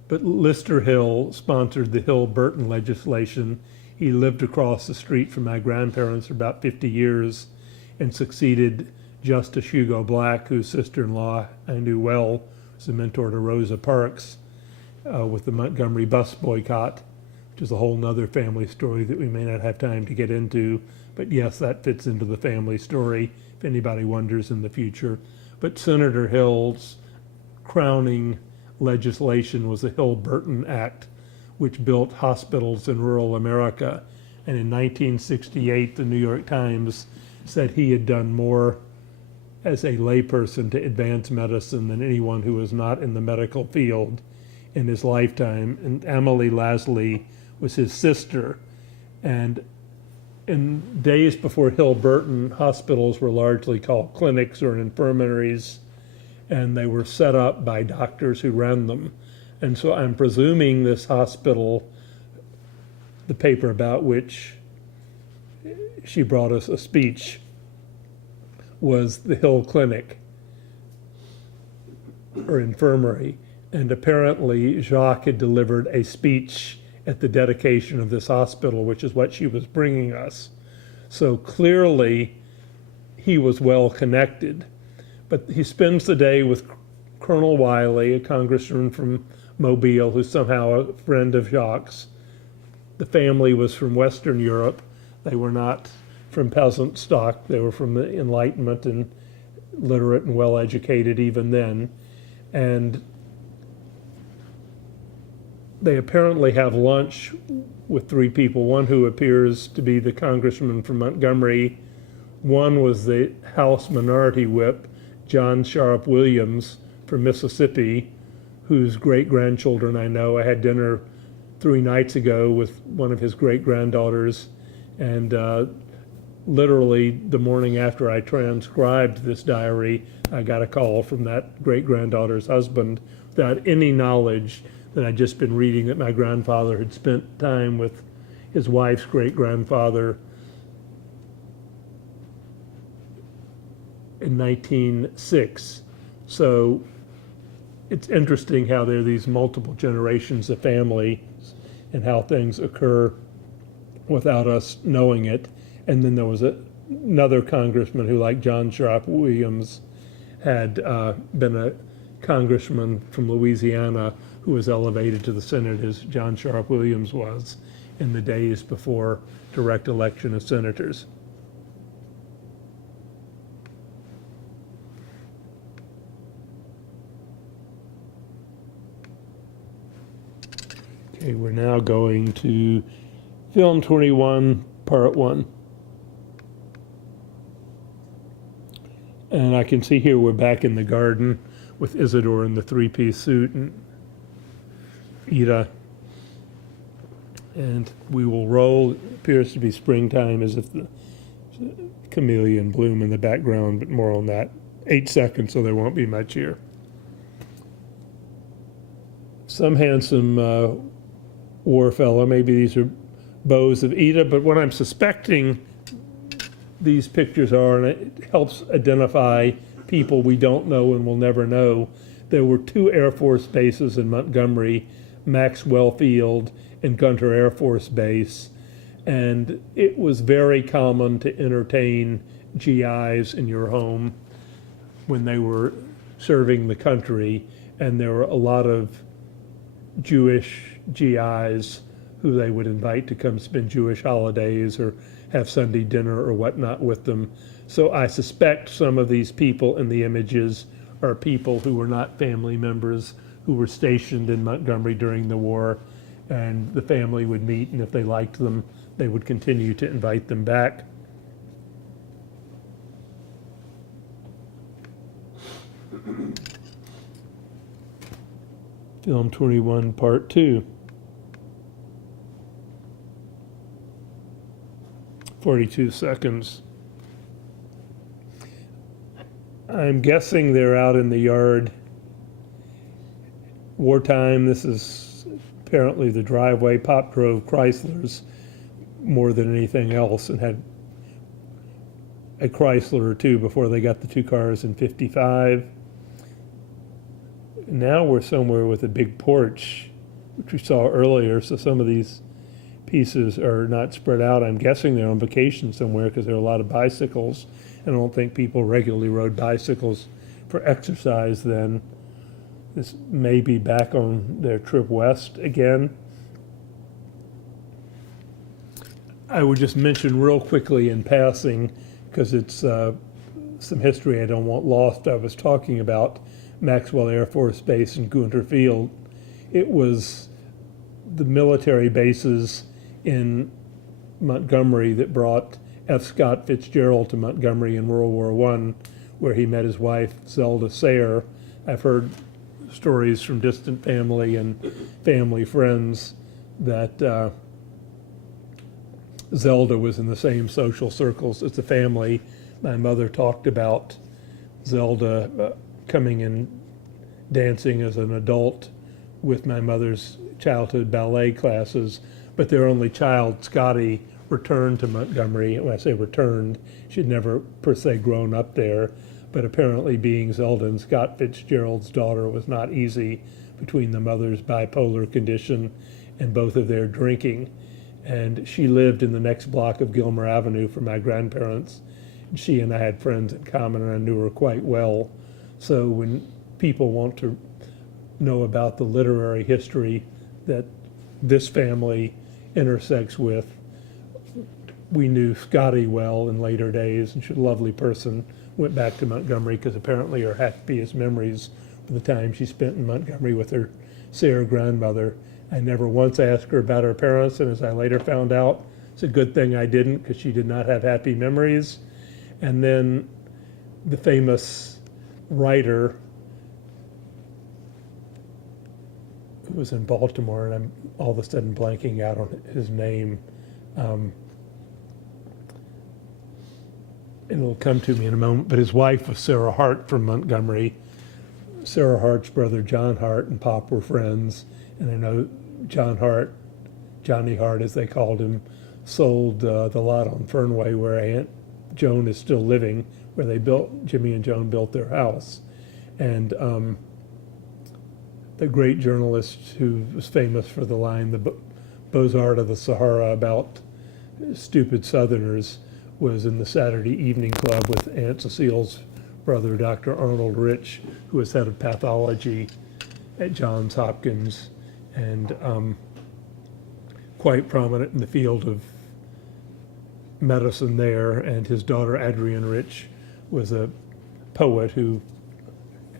But Lister Hill sponsored the Hill-Burton legislation. He lived across the street from my grandparents for about 50 years and succeeded Justice Hugo Black, whose sister-in-law I knew well, was a mentor to Rosa Parks, with the Montgomery bus boycott, which is a whole nother family story that we may not have time to get into. But yes, that fits into the family story, if anybody wonders in the future. But Senator Hill's crowning legislation was the Hill-Burton Act, which built hospitals in rural America. And in 1968, the New York Times said he had done more as a layperson to advance medicine than anyone who was not in the medical field in his lifetime. And Amelie Lassley was his sister. And in days before Hill-Burton, hospitals were largely called clinics or infirmaries, and they were set up by doctors who ran them. And so I'm presuming this hospital, the paper about which she brought us a speech, was the Hill Clinic or infirmary. And apparently Jacques had delivered a speech at the dedication of this hospital, which is what she was bringing us. So clearly he was well connected. But he spends the day with Colonel Wiley, a congressman from Mobile, who's somehow a friend of Jacques. The family was from Western Europe. They were not from peasant stock. They were from the Enlightenment and literate and well-educated even then. And they apparently have lunch with three people, one who appears to be the congressman from Montgomery. One was the House Minority Whip, John Sharp Williams from Mississippi, whose great-grandchildren I know. I had dinner 3 nights ago with one of his great-granddaughters, and literally the morning after I transcribed this diary, I got a call from that great-granddaughter's husband without any knowledge that I'd just been reading that my grandfather had spent time with his wife's great-grandfather in 1906. So it's interesting how there are these multiple generations of family and how things occur without us knowing it. And then there was another congressman who, like John Sharp Williams, had been a congressman from Louisiana who was elevated to the Senate as John Sharp Williams was in the days before direct election of senators. Okay, we're now going to Film 21, Part 1. And I can see here we're back in the garden with Isidore in the 3-piece suit and Ida And we will roll, it appears to be springtime, as if the chameleon bloom in the background, but more on that. 8 seconds, so there won't be much here. Some handsome war fellow, maybe these are bows of Ida, but what I'm suspecting these pictures are, and it helps identify people we don't know and will never know. There were 2 Air Force bases in Montgomery, Maxwell Field and Gunter Air Force Base, and it was very common to entertain GIs in your home when they were serving the country, and there were a lot of Jewish GIs who they would invite to come spend Jewish holidays or have Sunday dinner or whatnot with them. So I suspect some of these people in the images are people who were not family members who were stationed in Montgomery during the war, and the family would meet, and if they liked them, they would continue to invite them back. Film 21, Part 2. 42 seconds. I'm guessing they're out in the yard. Wartime, this is apparently the driveway. Pop drove Chryslers more than anything else and had a Chrysler or two before they got the 2 cars in 55. Now we're somewhere with a big porch, which we saw earlier, so some of these pieces are not spread out. I'm guessing they're on vacation somewhere because there are a lot of bicycles, and I don't think people regularly rode bicycles for exercise then. This may be back on their trip west again. I would just mention real quickly in passing, because it's some history I don't want lost. I was talking about Maxwell Air Force Base and Gunter Field. It was the military bases in Montgomery that brought F. Scott Fitzgerald to Montgomery in World War I, where he met his wife, Zelda Sayre. I've heard stories from distant family and family friends that Zelda was in the same social circles as the family. My mother talked about Zelda coming and dancing as an adult with my mother's childhood ballet classes, but their only child, Scotty, returned to Montgomery. When I say returned, she'd never per se grown up there, but apparently being Zelda and Scott Fitzgerald's daughter was not easy between the mother's bipolar condition and both of their drinking. And she lived in the next block of Gilmer Avenue from my grandparents. She and I had friends in common, and I knew her quite well. So when people want to know about the literary history that this family intersects with, we knew Scotty well in later days, and she's a lovely person. Went back to Montgomery because apparently her happiest memories were the time she spent in Montgomery with her Sayre grandmother. I never once asked her about her parents, and as I later found out, it's a good thing I didn't, because she did not have happy memories. And then the famous writer who was in Baltimore, and I'm all of a sudden blanking out on his name. It'll come to me in a moment, but his wife was Sarah Hart from Montgomery. Sarah Hart's brother John Hart and Pop were friends, and I know John Hart, Johnny Hart as they called him, sold the lot on Fernway where Aunt Joan is still living, where they built, Jimmy and Joan built their house. And the great journalist who was famous for the line, the Beaux-Arts of the Sahara, about stupid Southerners, was in the Saturday Evening Club with Aunt Cecile's brother, Dr. Arnold Rich, who was head of pathology at Johns Hopkins, and quite prominent in the field of medicine there. And his daughter, Adrienne Rich, was a poet who,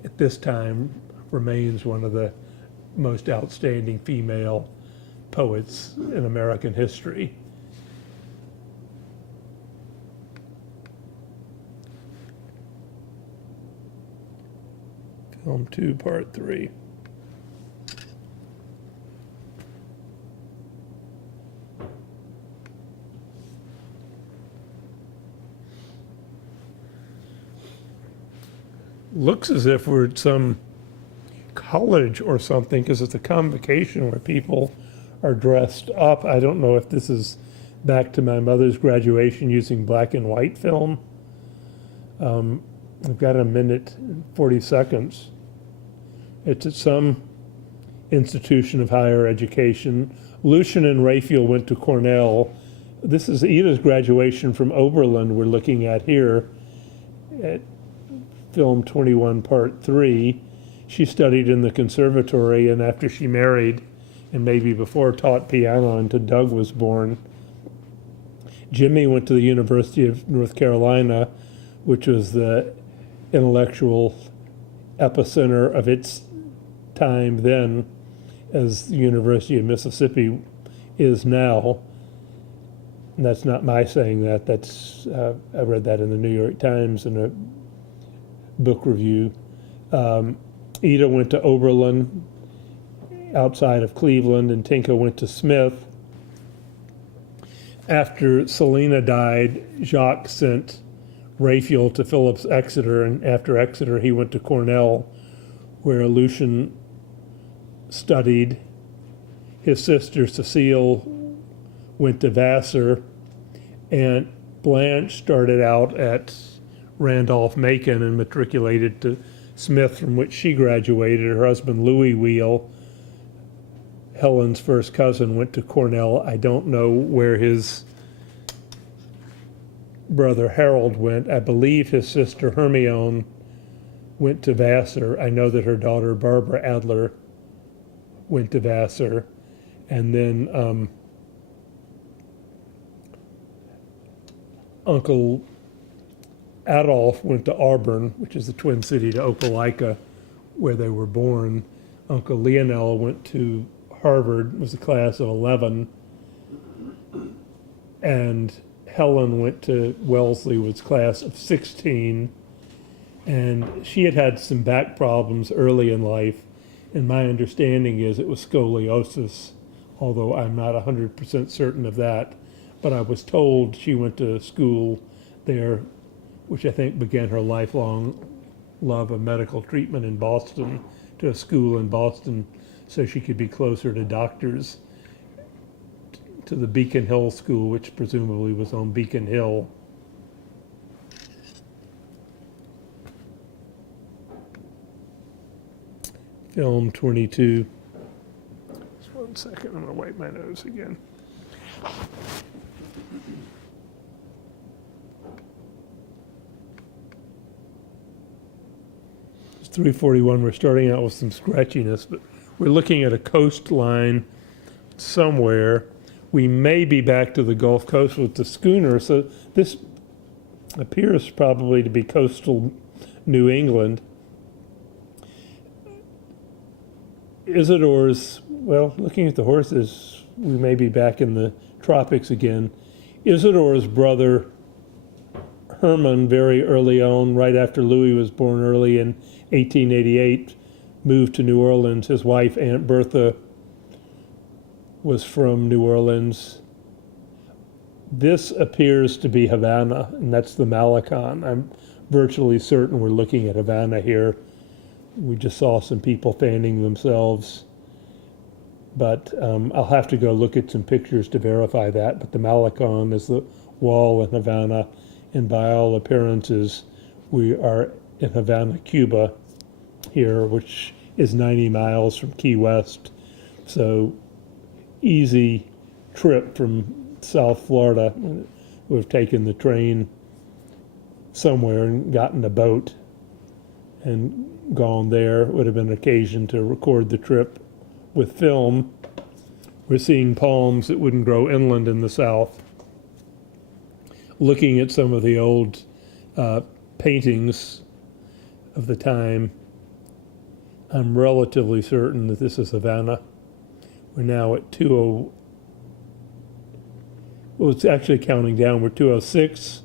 at this time, remains one of the most outstanding female poets in American history. Film 2, Part 3. looks as if we're at some college or something, because it's a convocation where people are dressed up. I don't know if this is back to my mother's graduation using black and white film. I've got a minute and 40 seconds. It's at some institution of higher education. Lucian and Raphael went to Cornell. This is Ida's graduation from Oberlin we're looking at here at film 21 part 3. She studied in the conservatory, and after she married, and maybe before, taught piano until Doug was born. Jimmy went to the University of North Carolina, which was the intellectual epicenter of its time then, as the University of Mississippi is now. And that's not my saying that. That's I read that in the New York Times in a book review. Ida went to Oberlin outside of Cleveland, and Tinka went to Smith. After Selena died, Jacques sent Raphael to Phillips Exeter, and after Exeter he went to Cornell, where Lucian studied. His sister Cecile went to Vassar, and Blanche started out at Randolph-Macon and matriculated to Smith, from which she graduated. Her husband Louis Wheel, Helen's first cousin, went to Cornell. I don't know where his brother Harold went. I believe his sister Hermione went to Vassar. I know that her daughter Barbara Adler went to Vassar. And then Uncle Adolph went to Auburn, which is the twin city to Opelika, where they were born. Uncle Lionel went to Harvard, was a class of 11. And Helen went to Wellesley, was class of 16. And she had had some back problems early in life. And my understanding is it was scoliosis, although I'm not 100% certain of that. But I was told she went to school there, which I think began her lifelong love of medical treatment in Boston, to a school in Boston so she could be closer to doctors, to the Beacon Hill School, which presumably was on Beacon Hill. Film 22. Just 1 second, I'm gonna wipe my nose again. It's 3:41, we're starting out with some scratchiness, but we're looking at a coastline somewhere. We may be back to the Gulf Coast with the schooner, so this appears probably to be coastal New England. Isidore's, well, looking at the horses, we may be back in the tropics again. Isidore's brother, Herman, very early on, right after Louis was born early in 1888, moved to New Orleans. His wife, Aunt Bertha, was from New Orleans. This appears to be Havana, and that's the Malecon. I'm virtually certain we're looking at Havana here. We just saw some people fanning themselves, but I'll have to go look at some pictures to verify that. But the Malecon is the wall in Havana, and by all appearances, we are in Havana, Cuba here, which is 90 miles from Key West. So easy trip from South Florida. We've taken the train somewhere and gotten a boat and gone there. It would have been an occasion to record the trip with film. We're seeing palms that wouldn't grow inland in the South. Looking at some of the old paintings of the time, I'm relatively certain that this is Havana. We're now at 20. Well, it's actually counting down. We're 206.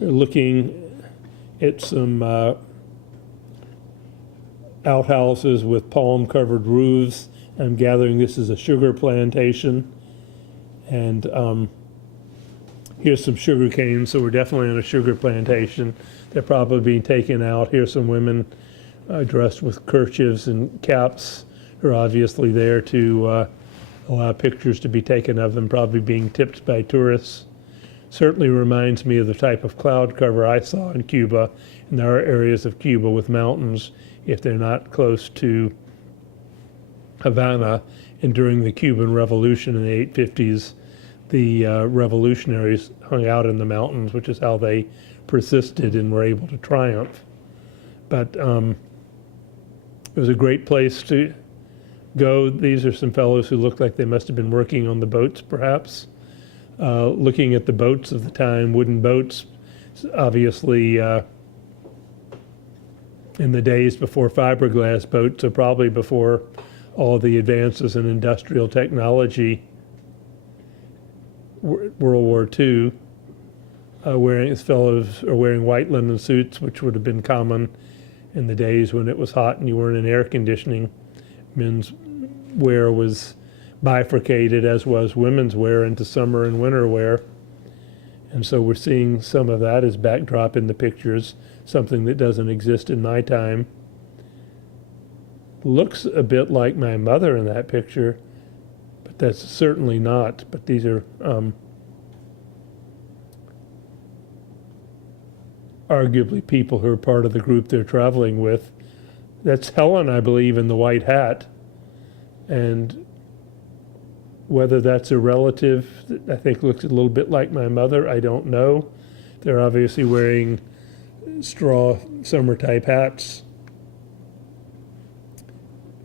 We're looking at some outhouses with palm-covered roofs. I'm gathering this is a sugar plantation. And here's some sugar cane, so we're definitely on a sugar plantation. They're probably being taken out. Here's some women dressed with kerchiefs and caps are obviously there to allow pictures to be taken of them, probably being tipped by tourists. Certainly reminds me of the type of cloud cover I saw in Cuba, and there are areas of Cuba with mountains if they're not close to Havana. And during the Cuban Revolution in the 850s, the revolutionaries hung out in the mountains, which is how they persisted and were able to triumph. But it was a great place to go. These are some fellows who looked like they must have been working on the boats, perhaps. Looking at the boats of the time, wooden boats, obviously in the days before fiberglass boats, so probably before all the advances in industrial technology. World War II, these fellows are wearing white linen suits, which would have been common in the days when it was hot and you weren't in air conditioning. Men's wear was bifurcated, as was women's wear, into summer and winter wear. And so we're seeing some of that as backdrop in the pictures, something that doesn't exist in my time. Looks a bit like my mother in that picture, but that's certainly not. But these are arguably people who are part of the group they're traveling with. That's Helen, I believe, in the white hat. And whether that's a relative that I think looks a little bit like my mother, I don't know. They're obviously wearing straw summer type hats.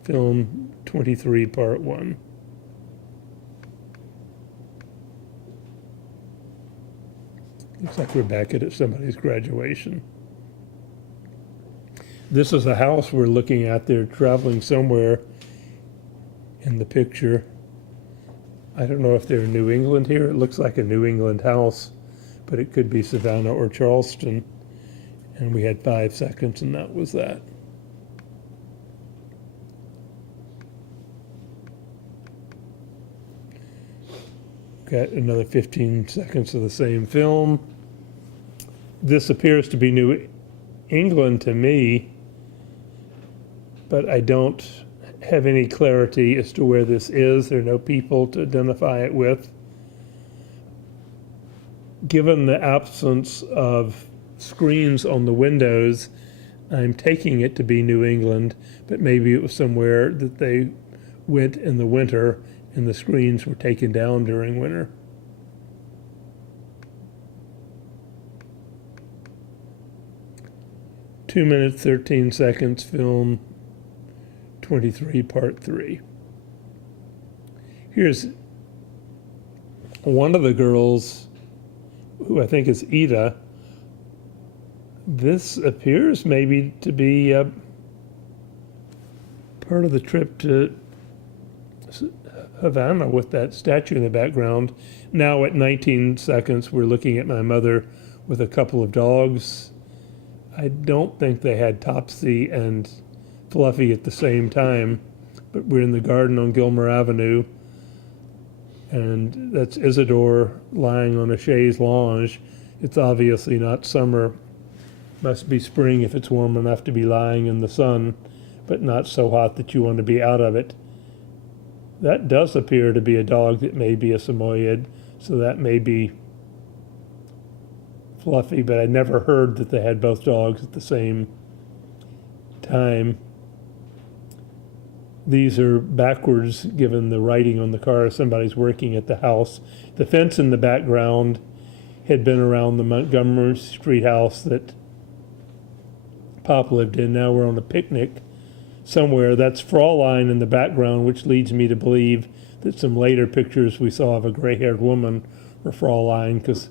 Film 23, part 1. Looks like we're back at somebody's graduation. This is a house we're looking at. They're traveling somewhere in the picture. I don't know if they're in New England here. It looks like a New England house, but it could be Savannah or Charleston. And we had 5 seconds, and that was that. Got another 15 seconds of the same film. This appears to be New England to me, but I don't have any clarity as to where this is. There are no people to identify it with. Given the absence of screens on the windows, I'm taking it to be New England, but maybe it was somewhere that they went in the winter and the screens were taken down during winter. Two minutes, 13 seconds, film 23, part 3. Here's one of the girls, who I think is Ida. This appears maybe to be part of the trip to Havana with that statue in the background. Now at 19 seconds, we're looking at my mother with a couple of dogs. I don't think they had Topsy and Fluffy at the same time, but we're in the garden on Gilmer Avenue, and that's Isidore lying on a chaise lounge. It's obviously not summer. Must be spring if it's warm enough to be lying in the sun, but not so hot that you want to be out of it. That does appear to be a dog that may be a Samoyed, so that may be Fluffy, but I never heard that they had both dogs at the same time. These are backwards, given the writing on the car. Somebody's working at the house. The fence in the background had been around the Montgomery Street house that Pop lived in. Now we're on a picnic somewhere. That's Fraulein in the background, which leads me to believe that some later pictures we saw of a gray-haired woman were Fraulein, because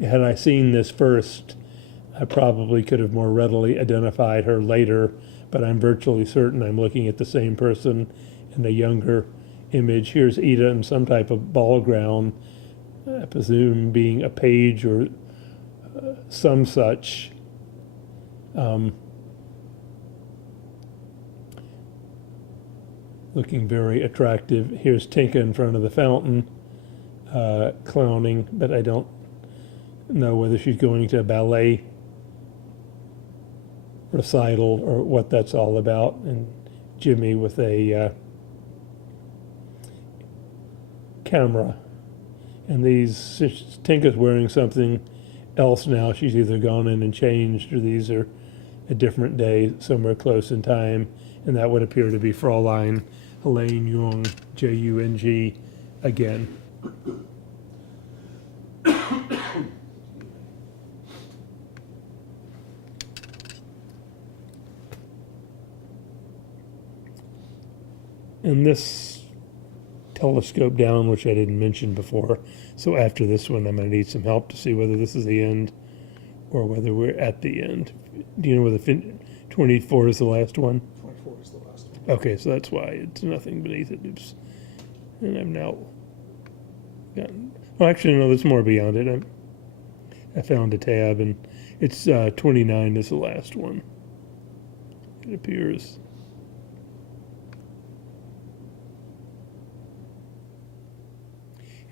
had I seen this first, I probably could have more readily identified her later, but I'm virtually certain I'm looking at the same person in a younger image. Here's Ida in some type of ball gown, I presume being a page or some such. Looking very attractive. Here's Tinka in front of the fountain, clowning, but I don't know whether she's going to a ballet recital or what that's all about, and Jimmy with a camera. And Tinka's wearing something else now. She's either gone in and changed, or these are a different day somewhere close in time, and that would appear to be Fraulein Helene Jung, Jung, again. And this telescope down, which I didn't mention before, so after this one I'm going to need some help to see whether this is the end or whether we're at the end. Do you know whether 24 is the last one? 24 is the last one. Okay, so that's why it's nothing beneath it. Oops. And I've now gotten, well, actually, no, there's more beyond it. I found a tab, and it's 29 is the last one. It appears.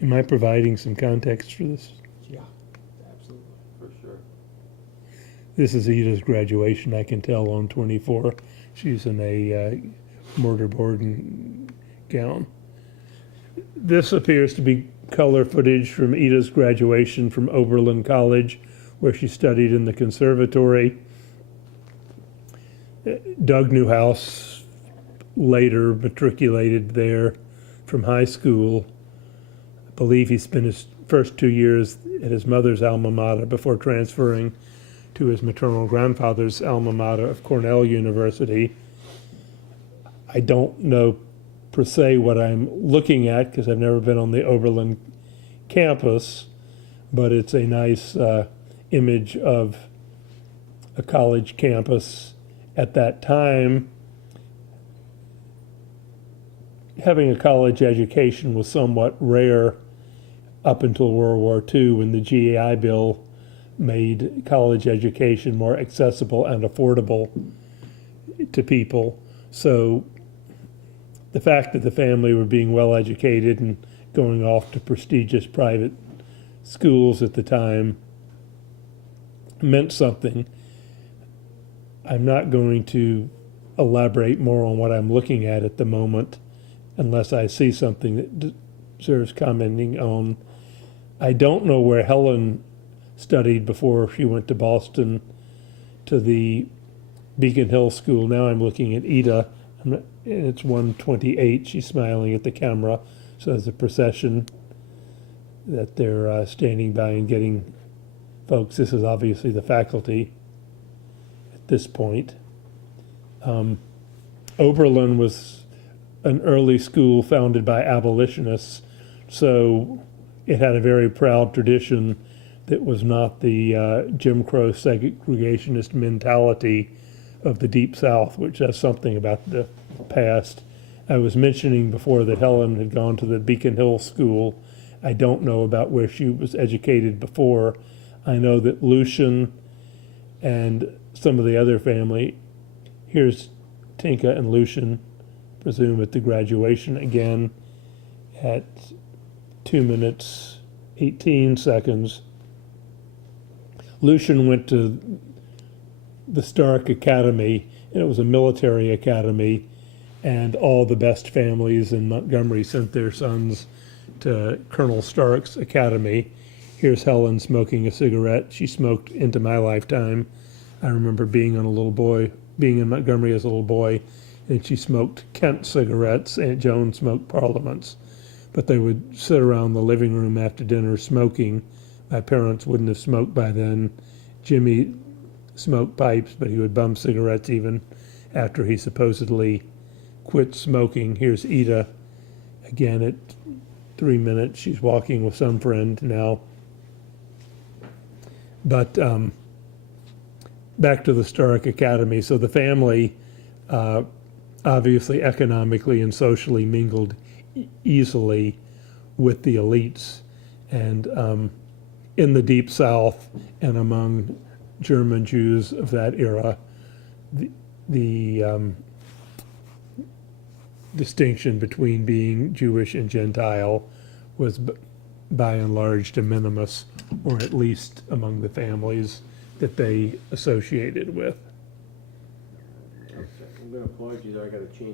Am I providing some context for this? Yeah, absolutely. For sure. This is Ida's graduation, I can tell, on 24. She's in a mortarboard and gown. This appears to be color footage from Ida's graduation from Oberlin College, where she studied in the conservatory. Doug Newhouse later matriculated there from high school. I believe he spent his first 2 years at his mother's alma mater before transferring to his maternal grandfather's alma mater of Cornell University. I don't know per se what I'm looking at because I've never been on the Oberlin campus, but it's a nice image of a college campus at that time. Having a college education was somewhat rare up until World War II, when the GI Bill made college education more accessible and affordable to people. So the fact that the family were being well educated and going off to prestigious private schools at the time meant something. I'm not going to elaborate more on what I'm looking at the moment unless I see something that deserves commenting on. I don't know where Helen studied before she went to Boston to the Beacon Hill School. Now I'm looking at Ida. It's 1:28. She's smiling at the camera. So there's a procession that they're standing by and getting folks. This is obviously the faculty at this point. Oberlin was an early school founded by abolitionists, so it had a very proud tradition that was not the Jim Crow segregationist mentality of the Deep South, which has something about the past. I was mentioning before that Helen had gone to the Beacon Hill School. I don't know about where she was educated before. I know that Lucian and some of the other family, here's Tinka and Lucian, presume at the graduation again at 2 minutes 18 seconds. Lucian went to the Stark Academy, and it was a military academy, and all the best families in Montgomery sent their sons to Colonel Stark's academy. Here's Helen smoking a cigarette. She smoked into my lifetime. I remember being in Montgomery as a little boy, and she smoked Kent cigarettes. Aunt Joan smoked Parliaments. But they would sit around the living room after dinner smoking. My parents wouldn't have smoked by then. Jimmy smoked pipes, but he would bum cigarettes even after he supposedly quit smoking. Here's Ida again at 3 minutes. She's walking with some friend now. But back to the Stark Academy. So the family obviously economically and socially mingled easily with the elites. And in the Deep South and among German Jews of that era, the distinction between being Jewish and Gentile was by and large de minimis, or at least among the families that they associated with. Apologies, I gotta change